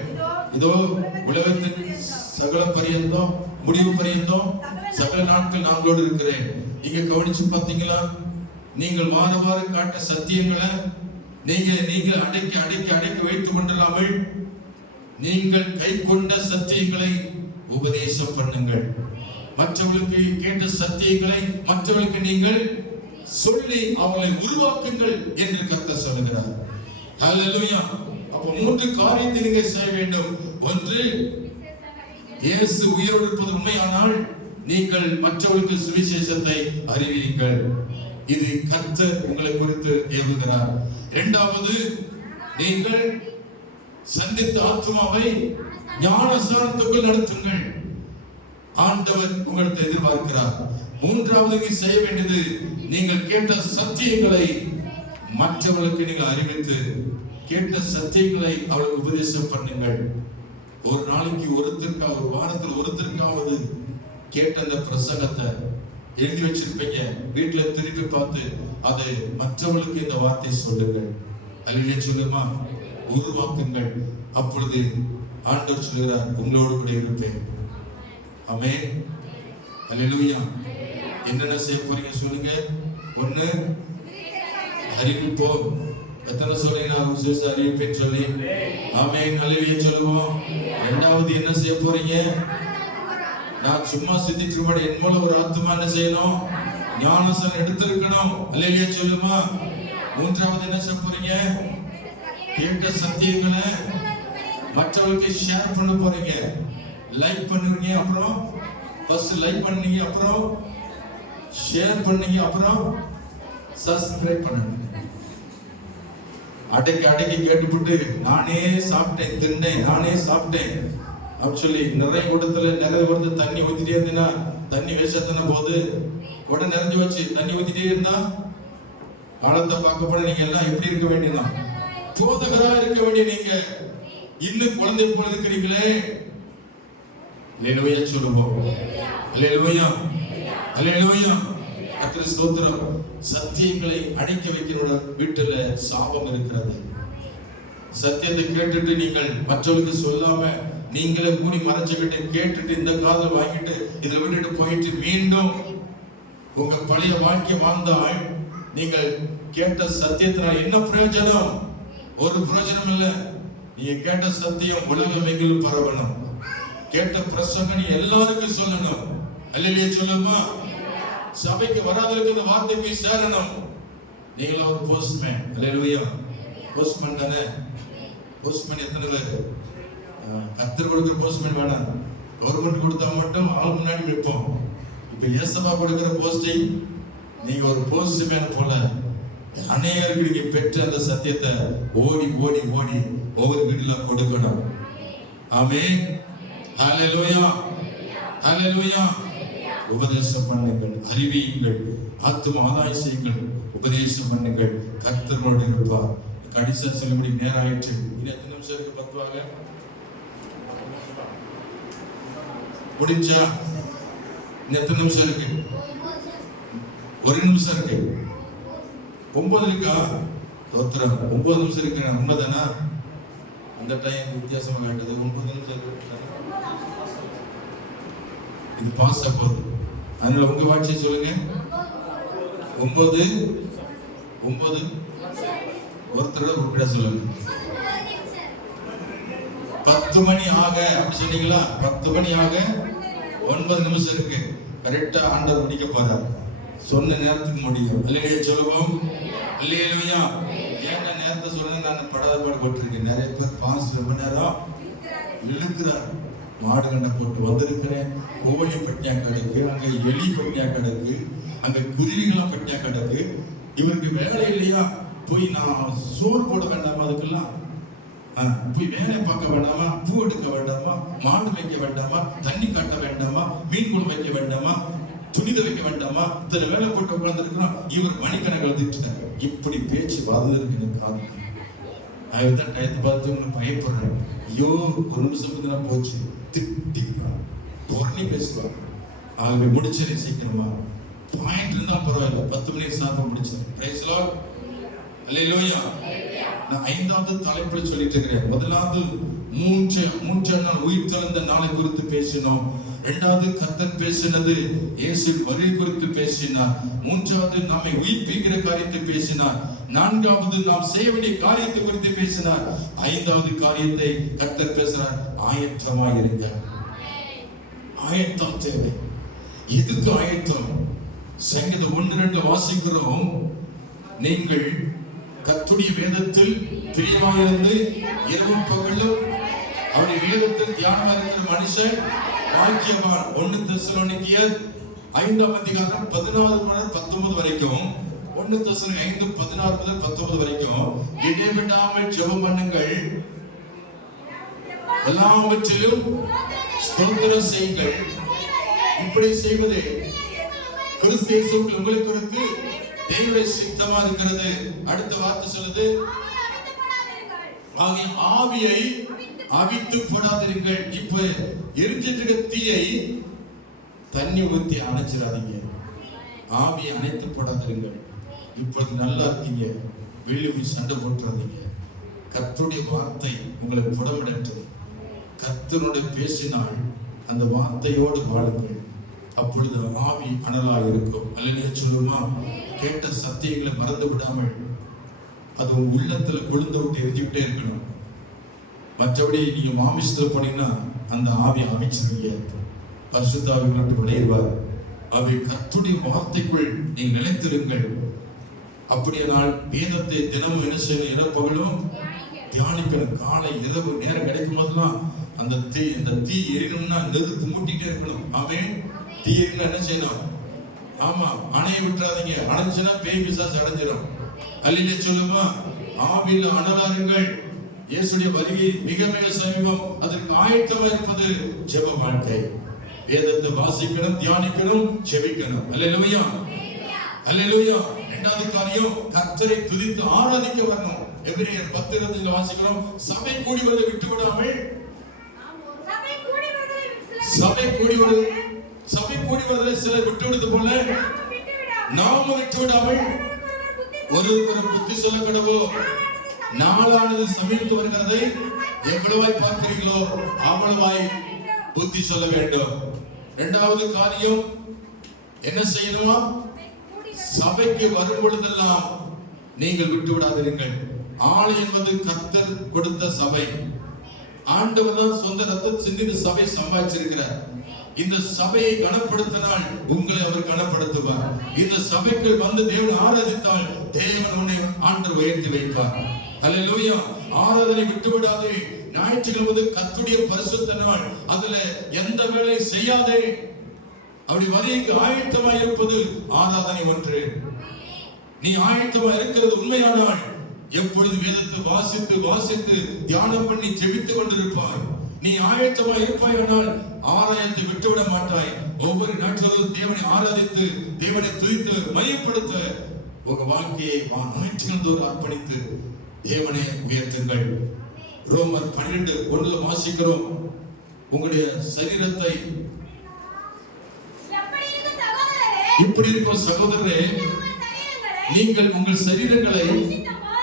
இதோ உலகத்தின் சகல பரியந்தம், முடிவு பரியந்தம் சகல நாட்கள் நாங்களோடு இருக்கிறேன். நீங்க கவனிச்சு பார்த்தீங்களா? நீங்கள் வார காட்ட சத்தியங்களை நீங்கள் அடக்கி வைத்துக் கொண்டிராமல் நீங்கள் கை கொண்ட சத்தியங்களை உபதேசம் பண்ணுங்கள். மற்றவர்களுக்கு கேட்ட சத்தியங்களை மற்றவர்களுக்கு நீங்கள் சொல்லி அவங்களை உருவாக்குங்கள் என்று கர்த்தர் சொல்லுகிறார். ஹல்லேலூயா. அப்ப மூன்று காரியத்தை நீங்க செய்ய வேண்டும். ஒன்று, இயேசு உயிரோடு இருப்பது உண்மையானால் நீங்கள் மற்றவர்களுக்கு சுவிசேஷத்தை அறிவியுங்கள். இது கர்த்தர் உங்களை குறித்து ஏவுகிறார். இரண்டாவது, நீங்கள் சந்தித்த ஆத்மாவை ஞானஸ்நானத்துக்குள் நடத்துங்கள். ஆண்டவர் உங்களுக்கு எதிர்பார்க்கிறார். மூன்றாவது செய்ய வேண்டியது, நீங்கள் கேட்ட சத்தியங்களை மற்றவர்களுக்கு நீங்கள் அறிவித்து கேட்ட சத்தியங்களை அவளுக்கு உபதேசம் பண்ணுங்கள். ஒரு நாளைக்கு ஒருத்தருக்காக, ஒரு வாரத்தில் ஒருத்தருக்காவது கேட்ட அந்த பிரசங்கத்தை எழுதி வச்சிருப்பீங்க. வீட்டுல திருப்பி பார்த்து அதை மற்றவர்களுக்கு இந்த வார்த்தை சொல்லுங்கள். அல்லேலூயா சொல்லுமா? உருவாக்குங்கள். அப்பொழுது ஆண்டவர் சொல்கிறார், உங்களோடு கூட இருப்பேன். ஆமென். அல்லேலூயா. என்னென்ன செய்ய போறீங்க சொல்லுங்க. ஒண்ணு, அறிவிப்போம். எத்தனை சொல்றீங்க? அறிவிப்பேன்னு சொல்லி ஆமென். அல்லேலூயா சொல்லுவோம். இரண்டாவது என்ன செய்ய போறீங்க? நான் சும்மா சிந்திட்டு இருக்க, என் மூலம் ஒரு ஆத்மா என்ன செய்யணும்? ஞானஸ்நானம் எடுத்திருக்கணும். அல்லேலூயா சொல்லுமா? மூன்றாவது என்ன செய்ய போறீங்க? கேட்ட சத்தியங்களை மற்றவர்களுக்கு ஷேர் பண்ண போறீங்க. லைக் பண்ணுவீங்க, அப்புறம் ஃபர்ஸ்ட் லைக் பண்ணீங்க, அப்புறம் ஷேர் பண்ணீங்க, அப்புறம் சப்ஸ்கிரைப் பண்ணுங்க. அடக்கி கேட்டுவிட்டு நானே சாப்பிட்டேன், தின்னேன், நானே சாப்பிட்டேன் அப்படின்னு சொல்லி நிறைய கொடுத்து தண்ணி ஊத்திட்டே இருந்தீங்கன்னா தண்ணி வேஸ்டான போது உடனே நிறைஞ்சு வச்சு தண்ணி ஊத்திட்டே இருந்தா காலத்தை பார்க்க போட நீங்க எல்லாம் எப்படி இருக்க வேண்டியதான்? போதகரா இருக்க வேண்டிய நீங்க இன்னும் குழந்தை போல இருக்கிறீங்களே. அல்லேலூயா சொல்லுவோம். அல்லேலூயா. அல்லேலூயா. கர்த்தருக்கு ஸ்தோத்திரம். சத்தியங்களை அடக்க வைக்கிற வீட்டுல சாபம் இருக்கிறது. சத்தியத்தை கேட்டுட்டு நீங்கள் மற்றவர்களுக்கு சொல்லாம நீங்களே கூடி மறைச்சுக்கிட்டு கேட்டுட்டு இந்த காதல் வாங்கிட்டு இதுல விட்டுட்டு போயிட்டு மீண்டும் உங்க பழைய வாழ்க்கை வாழ்ந்தால் நீங்கள் கேட்ட சத்தியத்தினால் என்ன பிரயோஜனம்? ஒரு பிரயோஜனம் இல்லை. நீங்க கேட்ட சத்தியம் உலகம் எங்கிலும் பரவணும். கேட்ட பிரசங்கம் நீ எல்லாருக்கும் சொல்லணும். அல்லேலூயா சொல்லுமா? சபைக்கு வராதவர்களுக்கு இந்த வார்த்தை போய் சேரணும். நீங்களும் ஒரு போஸ்ட்மேன். அல்லேலூயா. போஸ்ட்மேன் தானே? போஸ்ட்மேன் எத்தனை பேர்? கர்த்தர் கொடுக்கிற போஸ்ட்மேன் வேணாம். கவர்மெண்ட் கொடுத்தா மட்டும் ஆள் முன்னாடி வைப்போம். இப்ப இயேசுவா கொடுக்கிற போஸ்டிங் நீங்க ஒரு போஸ்ட்மேன் போல அநேகருக்கு நீங்க பெற்ற அந்த சத்தியத்தை ஓடி ஓடி ஓடி ஒவ்வொரு வீடுல கொடுக்கணும். ஆமென். ஹல்லேலூயா. ஹல்லேலூயா. உபதேசம் பண்ணுங்கள், அறிவியுங்கள், ஆத்தும ஆதாயம் செய்யுங்கள், உபதேசம் பண்ணுங்கள். கர்த்தரோடு இருப்பார். கடைசியா சொல்லும்படி நேரம் ஆயிடுச்சு. இன்னும் எத்தனை நிமிஷம் இருக்கு? 10 வாங்க முடிஞ்சா? இன்னும் எத்தனை நிமிஷம் இருக்கு? 1 நிமிஷம் இருக்கு. 9 இருக்கா? 9 நிமிஷம் இருக்கு. உண்மைதானா? அந்த டைம் வித்தியாசமா வேண்டது. 9 நிமிஷம் இருக்கு. இது பாஸ் ஆகுது. அதனால உங்க வாட்சியை சொல்லுங்க. 9 ஒருத்தரோட உருப்படியா சொல்லுங்க. 10 மணி ஆக அப்படி சொன்னீங்களா? 10 மணி ஆக 9 நிமிஷம் இருக்கு. கரெக்டா ஆண்டவர் முடிக்க போறார். சொன்ன நேரத்துக்கு முடியும். அல்லேலூயா சொல்லுவோம். அல்லேலூயா. ஏன்னா நேரத்தை சொன்ன நான் படாதபாடு போட்டிருக்கேன். நிறைய பேர் பாஸ் ரொம்ப நேரம் இழுக்கிறார். மாடு கண்டை போட்டு வந்திருக்கிறேன். கோழி பட்டியா கிடக்கு, அங்க எலி பட்டியா கிடக்கு, அங்க குருவிகளாம் பட்டியா கிடக்கு. இவருக்கு வேலை இல்லையா? போய் நான் சோறு போட வேண்டாமா? அதுக்கெல்லாம் போய் வேலை பார்க்க வேண்டாமா? பூ எடுக்க வேண்டாமா? மாடு வைக்க வேண்டாமா? தண்ணி காட்ட வேண்டாமா? மீன் குளம் வைக்க வேண்டாமா? துணித வைக்க வேண்டாமா? இத்தனை வேலை போட்டு உட்கார்ந்துருக்கிறோம். இவர் மணிக்கணக்கில் திட்டாங்க. இப்படி பேச்சு வாழ்ந்துருக்கு எனக்கு காது. அதுதான் டயத்தை பார்த்து உங்களுக்கு பயப்படுறேன். ஐயோ 1 நிமிஷம் தான் போச்சு. திட்டிக்கிறான், பொறணி பேசுவாங்க. ஆகவே முடிச்சதே சீக்கிரமா. பாயிண்ட் இருந்தா பரவாயில்ல. 10 மணிக்கு சாப்பிட முடிச்சேன். Praise Lord. அல்லேலூயா. நான் 5வது தலைப்பில் சொல்லிட்டு இருக்கிறேன். முதலாவது மூன்றாம் நாள் உயிர் தெழுந்த நாளை குறித்து பேசினோம். 2வது கர்த்தர் பேசினது இயேசுவின் வருகை குறித்து பேசினார். 3வது நம்மை உயிர்ப்பிக்கிற காரியத்தை பேசினார். 4வது நாம் செய்ய வேண்டிய காரியத்தை குறித்து பேசினார். 5வது காரியத்தை கர்த்தர் பேசுறார். ஆயத்தமாக இருங்க. ஆயத்தம் தேவை. எதுக்கு ஆயத்தம்? சங்கீதம் 1:2 வாசிக்கிறோம். நீங்கள் கர்த்தருடைய வேதத்தில் பிரியமாயிருந்து இரவும் பகலும் அவருடைய வேதத்தில் தியானமா இருக்கிற மனுஷன் பாக்கியவான். 1 தெசலோனிக்கேயர் 5ஆம் அதிகாரம் 14 முதல் 19 வரைக்கும், 1 தெசலோனிக்கேயர் 5:16 முதல் 19 வரைக்கும் இடைவிடாமல் ஜெபம் பண்ணுங்கள், எல்லாவற்றிலும் ஸ்தோத்திரம் செய்யுங்கள். இப்படி செய்வது கிறிஸ்து இயேசுவுக்குள் உங்களுக்கு குறித்து தேவ சித்தமா இருக்கிறது. அடுத்த வார்த்தை சொல்லுது, ஆவியை அவித்து போடாதீர்கள். இப்ப எரிஞ்சிட்டு இருக்க தீயை தண்ணி ஊத்தி அணைச்சிடாதீங்க. ஆவியை அணைத்து போடாதீர்கள். இப்பொழுது நல்லா இருக்கீங்க, வெளியே சண்டை போட்டுறாதீங்க. கர்த்தருடைய வார்த்தை உங்களை புடமிடட்டும். கர்த்தரோடு பேசினால் அந்த வார்த்தையோடு வாழுங்கள். அப்பொழுது ஆவி அனலா இருக்கும். அல்லேலூயா சொல்லுமா? கேட்ட சத்தியங்களை மறந்து விடாமல் அது உங்க உள்ளத்துல கொழுந்து விட்டு எரிஞ்சுக்கிட்டே இருக்கணும். மற்றபடி நீங்க மாமிசத்துல போனீங்கன்னா அந்த ஆவி அமைச்சிருவீங்க. பரிசுத்த ஆவிக்குள் விளைவார். அவை கர்த்தருடைய வார்த்தைக்குள் நீங்க நிலைத்திருங்கள். அப்படியானால் வேதத்தை தினமும் என்ன செய்யணும்? இரப்பகலும் தியானிக்கணும். காலை இரவு நேரம் கிடைக்கும் போதெல்லாம் அந்த தீ எரியணும்னா நெருப்பு மூட்டிட்டே இருக்கணும். அவன் தீ எரினா என்ன செய்யணும்? ஆமா, அணைய விட்டுறாதீங்க. அணைஞ்சுன்னா பேய் பிசாசு அடைஞ்சிடும். அல்லேலூயா சொல்லுமா? ஆவியில் அனலாருங்கள். இயேசுடைய வருகை மிக மிக சமீபம். அதற்கு ஆயத்தமா இருப்பது ஜெப வாழ்க்கை. வேதத்தை வாசிக்கணும், தியானிக்கணும், ஜெபிக்கணும். அல்லேலூயா. அல்லேலூயா. 2வது காரியம், கர்த்தரை துதித்து ஆராதிக்க வரணும். எபிரேயர் 10:25 வாசிக்கிறோம். சபை கூடி வருவதை விட்டு விடாமல், சபை கூடி வருவதை சிலர் விட்டு விடுவது போல நாம விட்டு விடாமல் ஒருவருக்கு புத்தி சொல்ல கடவோம். நாளானது சமீபத்து வருகிறதை எவ்வளவாய் பார்க்கிறீர்களோ அவ்வளவாய் புத்தி சொல்ல வேண்டும். 2வது காரியம் என்ன செய்யணுமா? சபைக்கு வரும் பொழுதெல்லாம் நீங்கள் விட்டு விடாதீர்கள். ஆலயம் என்பது கர்த்தர் கொடுத்த சபை. ஆண்டவர் தான் சொந்த ரத்தம் சிந்தி இந்த சபை சம்பாதிச்சிருக்கிறார். இந்த சபையை கனப்படுத்தினால் உங்களை அவர் கனப்படுத்துவார். இந்த சபைக்கு வந்து தேவன் ஆராதித்தால் தேவன் உன்னை ஆண்டவர் உயர்த்தி வைப்பார். அல்லேலூயா. ஆராதனை விட்டு விடாதே. ஞாயிற்றுக்கிழமை கர்த்தருடைய பரிசுத்த நாள். அதுல எந்த வேலை செய்யாதே. அப்படி வரிக்கு ஆயத்தமாய் இருப்பது ஆராதனை ஒன்று. நீ ஆயத்தமா இருக்கிறது உண்மையானால் எப்பொழுது வேதத்தை வாசித்து வாசித்து தியானம் பண்ணி ஜெபித்துக் கொண்டிருப்பாய். நீ ஆயத்தமா இருப்பாயானால் ஆலயத்தை விட்டுவிட மாட்டாய். ஒவ்வொரு நாட்களும் தேவனை ஆராதித்து தேவனை துதித்து மையப்படுத்த உங்க வாழ்க்கையை ஞாயிற்றுக்கிழமை அர்ப்பணித்து தேவனை உயர்த்துங்கள். ரோமர் 12:1 வாசிக்கிறோம். உங்களுடைய சரீரத்தை இப்படி இருக்கும் சகோதரரே, நீங்கள் உங்கள் சரீரங்களை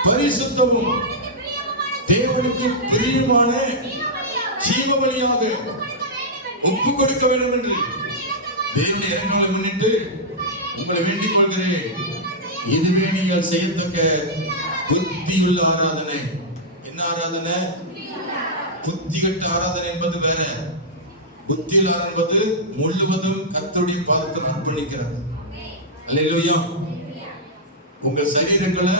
பரிசுத்தமும் தேவனுக்கு பிரியமான ஜீவ பலியாக ஒப்பு கொடுக்க வேண்டும் என்று தேவனுடைய இரக்கங்களை முன்னிட்டு உங்களை வேண்டிக் கொள்கிறேன். இதுவே நீங்கள் செய்யத்தக்க புத்தியுள்ள ஆராதனை. என்ன ஆராதனை? புத்திகட்ட ஆராதனை என்பது வேற. புத்தியுள்ள என்பது முழுவதும் கர்த்தருடைய பாதத்தில் அர்ப்பணிக்கிறது. அல்லேலூயா. உங்கள் சரீரங்களை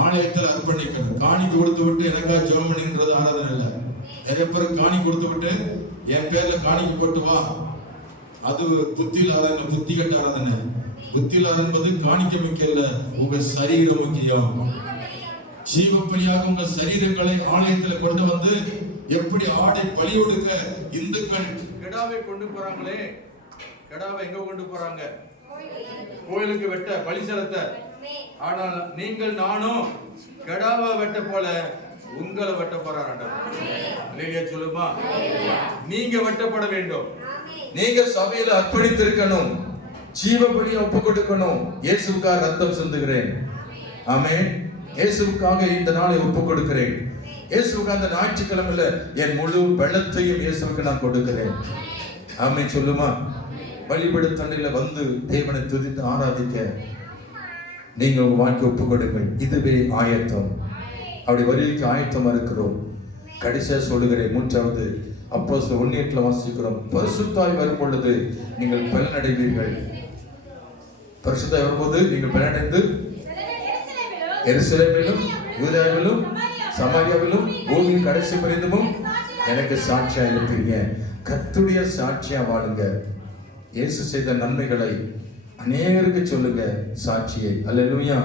ஆலயத்தில் அர்ப்பணிக்கணும். காணிக்க கொடுத்து விட்டு எனக்கா ஜெபம் பண்ணுங்கிறது ஆராதனை இல்லை. நிறைய பேர் காணி கொடுத்து விட்டு என் பேர்ல காணிக்க போட்டு வா, அது புத்தியில் ஆராதனை, புத்தி கட்ட ஆராதனை. புத்தியில் என்பது காணிக்க முக்கியம், உங்க சரீரம் முக்கியம். ஜீவப்பலியாக உங்க சரீரங்களை ஆலயத்தில் கொண்டு வந்து எப்படி ஆடை பலி கொடுக்க இந்துக்கள் கெடாவை கொண்டு போறாங்களே, கெடாவை எங்க கொண்டு போறாங்க? கோயிலுக்கு வெட்ட, பலி செலுத்த. ஆனால் நீங்கள் நானும் கெடாவை வெட்ட போல உங்களை வெட்ட போறாங்க. சொல்லுமா? நீங்க வெட்டப்பட வேண்டும். நீங்க சபையில அர்ப்பணித்திருக்கணும். ஜீவபலியை ஒப்பு கொடுக்கணும். இயேசுவுக்காக ரத்தம் சிந்துகிறேன். ஆமென். இயேசுவுக்காக இந்த நாளை ஒப்பு கொடுக்கிறேன். இயேசுவுக்கு அந்த ஞாயிற்றுக்கிழமையில என் முழு பலத்தையும் இயேசுவுக்கு நான் கொடுக்கிறேன். ஆமென் சொல்லுமா? வழிபடு தண்ணில வந்து தேவனை துதித்து ஆராதிக்க நீங்க உங்க வாழ்க்கை ஒப்பு கொடுங்கள். இதுவே ஆயத்தம். அப்படி வரிக்கு ஆயத்தமா இருக்கிறோம். கடைசியா சொல்லுகிறேன். 3வது அப்போஸ்தலர் 1:8 வாசிக்கிறோம். பரிசுத்தாய் வரும் பொழுது நீங்கள் பலனடைவீர்கள். பரிசுத்தாய் வரும்போது நீங்கள் பலனடைந்து எருசலேமிலும் யூதேயாவிலும் சமாரியாவிலும் பூமியின் கடைசி பரியந்தமும் எனக்கு சாட்சியா இருப்பீங்க. கர்த்தருடைய சாட்சியா வாழுங்க. இயேசு செய்த நன்மைகளை அநேகருக்கு சொல்லுங்க, சாட்சியை. அல்லேலூயா.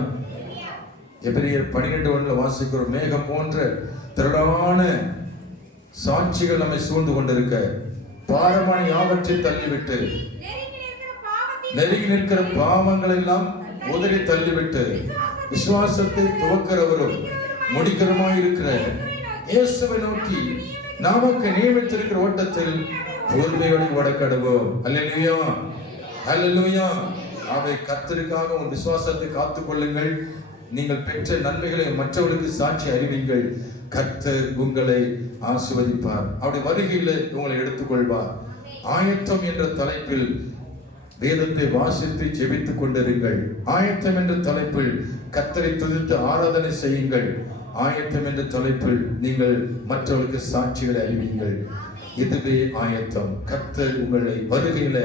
எபிரேயர் 12:1 வாசிக்கிறோம். மேகம் போன்ற திரளான சாட்சிகள் நம்மை சூழ்ந்து கொண்டிருக்க பாரமான யாவற்றை தள்ளிவிட்டு நெருங்கி நிற்கிற பாவங்கள் எல்லாம் உதறி தள்ளிவிட்டு விசுவாசத்தை துவக்கிறவரும் முடிக்கிறமாய் இருக்கிற இயேசுவை நோக்கி நமக்கு நியமித்திருக்கிற ஓட்டத்தில் பொறுமையோடு ஓடக்கடுவோம். அல்லேலூயா. அல்லேலூயா. அவை கர்த்தருக்காக உங்கள் விசுவாசத்தை காத்துக் கொள்ளுங்கள். நீங்கள் பெற்ற நன்மைகளை மற்றவர்களுக்கு சாட்சி அறிவிங்கள். கர்த்தர் உங்களை ஆசீர்வதிப்பார். அவருடைய வருகையில் உங்களை எடுத்துக்கொள்வார். ஆயத்தம் என்ற தலைப்பில் வேதத்தை வாசித்து ஜெபித்துக் கொண்டிருங்கள். ஆயத்தம் என்ற தலைப்பில் கர்த்தரை துதித்து ஆராதனை செய்யுங்கள். ஆயத்தம் என்ற தலைப்பில் நீங்கள் மற்றவர்களுக்கு சாட்சிகளை அறிவியுங்கள். இதுவே ஆயத்தம். கர்த்தர் உங்களை வருகையில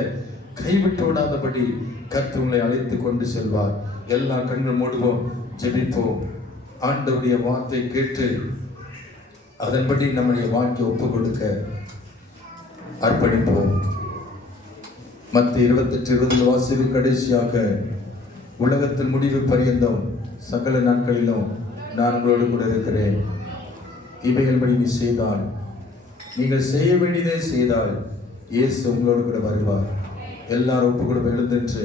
கைவிட்டு விடாதபடி கர்த்தர் உங்களை அழைத்து கொண்டு செல்வார். எல்லா கண்கள் மூடுவோம், ஜெபிப்போம். ஆண்டவருடைய வார்த்தை கேட்டு அதன்படி நம்முடைய வாழ்க்கை ஒப்பு கொடுக்க அர்ப்பணிப்போம். மத்திய 28:20 வாசிவு கடைசியாக உலகத்தின் முடிவு பரியந்தம் சகல நாட்களிலும் நான் உங்களோடு கூட இருக்கிறேன். இவைகள்படி நீ செய்தால், நீங்கள் செய்ய வேண்டியதை செய்தால் இயேசு உங்களோடு கூட வருவார். எல்லாரும் ஒப்பு கூட எழுந்துன்று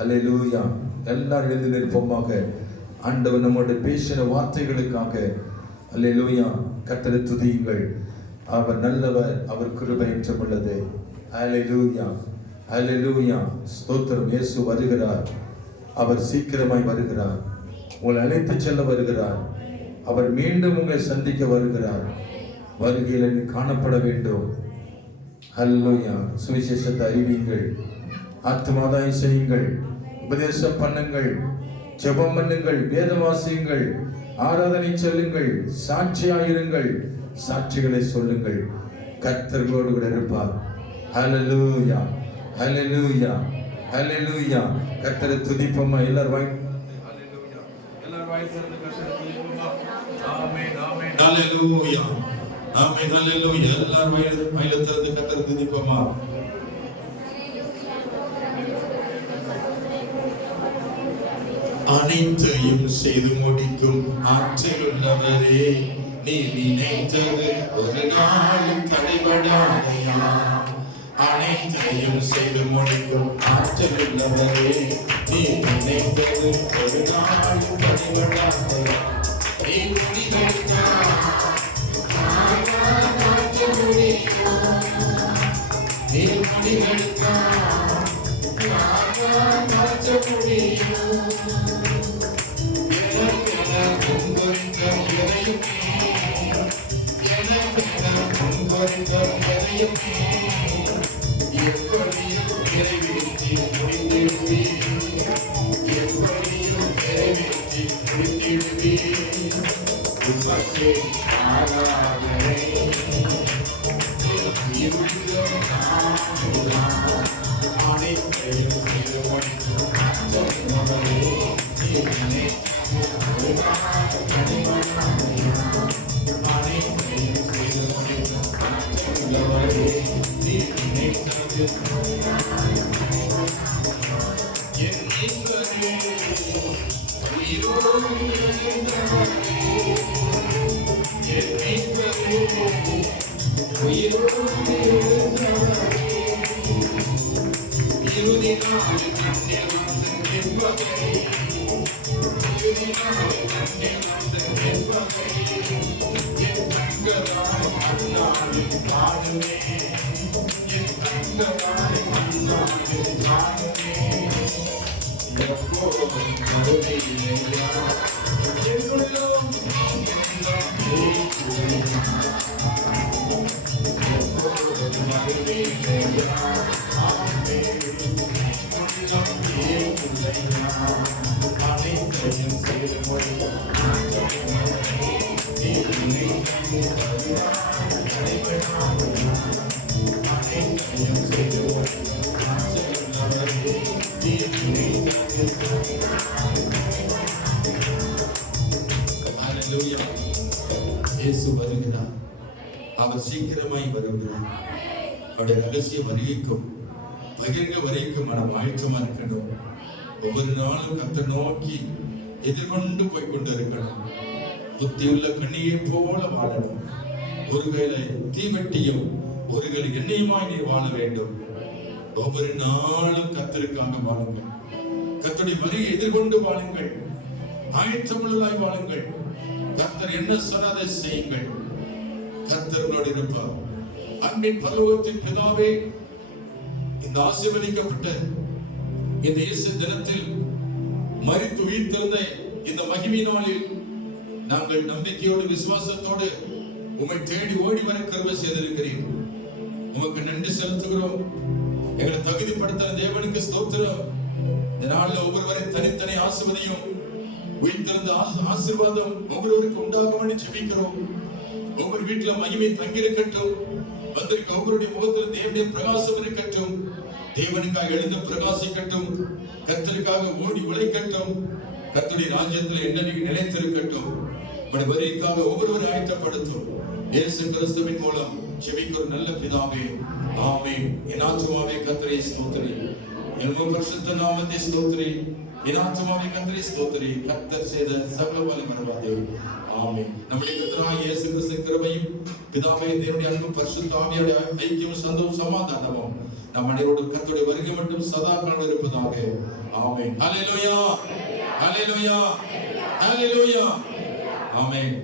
அல்லேலூயா. எல்லாரும் எழுந்து நிற்போமாக. ஆண்டவர் நம்மோடு பேசின வார்த்தைகளுக்காக அல்லேலூயா. கர்த்தரை துதியுங்கள். அவர் நல்லவர், அவர் கிருபை என்றுள்ளது. அல்லேலூயா. அல்லேலூயா. ஸ்தோத்திரம். இயேசு வருகிறார். அவர் சீக்கிரமாய் வருகிறார். உங்களை அழைத்து செல்ல வருகிறார். அவர் மீண்டும் உங்களை சந்திக்க வருகிறார். வருகையில் நீ காணப்பட வேண்டும். அல்லேலூயா. சுவிசேஷத்தை அறிவியுங்கள். ஆத்துமாதாயம் செய்யுங்கள். உபதேசம் பண்ணுங்கள், ஜெபம் பண்ணுங்கள், வேத வாசியுங்கள், ஆராதனை சொல்லுங்கள், சாட்சியாயிருங்கள், சாட்சிகளை சொல்லுங்கள். கர்த்தர்களோடு கூட இருப்பார். ஹல்லேலூயா, ஹல்லேலூயா, ஹல்லேலூயா. கர்த்தரை துதிப்போமா எல்லாரும் வாய். ஹல்லேலூயா, எல்லாரும் வாய் திறந்து கர்த்தரை துதிப்போமா. ஆமென், ஆமென், ஹல்லேலூயா, ஆமென், ஹல்லேலூயா. எல்லாரும் வாய் திறந்து கர்த்தரை துதிப்போமா. அனைத்தையும் செய்து முடிக்கும் ஆற்றல் உள்ளவரே, நீ நினைத்தது ஒரு நாளும் தடைபடாதையா. அனைத்தையும் செய்து முடிக்கும் ஆற்றல் உள்ளவரே, நீ நினைத்தது ஒரு நாளும் தடைபடாதையா. நீ முடிவெடுத்தால் நீ முடிவெடுத்தால் இயேசு வருகிறார். அவர் சீக்கிரமாய் வருகிறார். அவருடைய ரகசிய வருகைக்கும் பகிர்ந்த வரைக்கும் மனம் ஆயத்தமா இருக்கணும். ஒவ்வொரு நாளும் கர்த்தரை நோக்கி எதிர்கொண்டு போய் கொண்டு இருக்கணும். புத்தியுள்ள கண்ணியை போல வாழணும். ஒருவேளை தீவட்டியும் ஒருவேளை எண்ணெயுமாய் நீ வாழ வேண்டும். ஒவ்வொரு நாளும் கர்த்தருக்காக வாழுங்கள். கர்த்தருடைய வருகையை எதிர்கொண்டு வாழுங்கள். ஆயத்தமுள்ளதாய் வாழுங்கள். கர்த்தர் என்ன சொன்னதை செய்யுங்கள். கர்த்தர்களோடு இருப்பார். அன்பின் பரலோகத்தின் பிதாவே, இந்த ஆசீர்வதிக்கப்பட்ட இந்த இயேசு தினத்தில் மரித்து உயிர்த்தெழுந்த இந்த மகிமை நாளில் நாங்கள் நம்பிக்கையோடு விசுவாசத்தோடு உம்மை தேடி ஓடி வர கிருபை செய்திருக்கிறீர். உமக்கு நன்றி செலுத்துகிறோம். எங்களை தகுதிப்படுத்த தேவனுக்கு ஸ்தோத்திரம். இந்த நாளில் ஒவ்வொருவரை தனித்தனி ஆசீர்வதியும். உயிர்த்தெழுந்த ஆசீர்வாதம் ஒவ்வொருவருக்கு உண்டாகும் ஜெபிக்கிறோம். ஒவ்வொரு வீட்டுல மகிமை தங்கியிருக்கட்டும். வந்திருக்க ஒவ்வொருடைய முகத்தில் தேவனுடைய பிரகாசம் இருக்கட்டும். தேவனுக்காக எழுந்து பிரகாசிக்கட்டும். கர்த்தருக்காக ஓடி உழைக்கட்டும். கர்த்தருடைய ராஜ்யத்தில் என்னைக்கு நிலைத்திருக்கட்டும். வருகைக்காக ஒவ்வொருவரை ஆயத்தப்படுத்தும். இயேசு கிறிஸ்துவின் மூலம் ஜெபிக்கிற நல்ல பிதாவே, ஆமென். என் ஆத்துமாவே கர்த்தரை ஸ்தோத்திரி, என் பரிசுத்த நாமத்தை ஸ்தோத்திரி. என் ஆத்துமாவே கர்த்தரை ஸ்தோத்திரி. கர்த்தர் செய்த சகல வல்லமையானவரே, ஆமென். நம்முடைய கர்த்தராகிய இயேசு கிறிஸ்துவின் கிருபையும் பிதாவே தேவனுடைய அன்பும் பரிசுத்த ஆவியோட ஐக்கியமும் சந்தோஷமும் சமாதானமும் நம் அனைவரோடும் கர்த்தருடைய வருகை மட்டும் சதா காலம் இருப்பதாக. ஆமென். ஹல்லேலூயா, ஹல்லேலூயா, ஹல்லேலூயா, ஆமென்.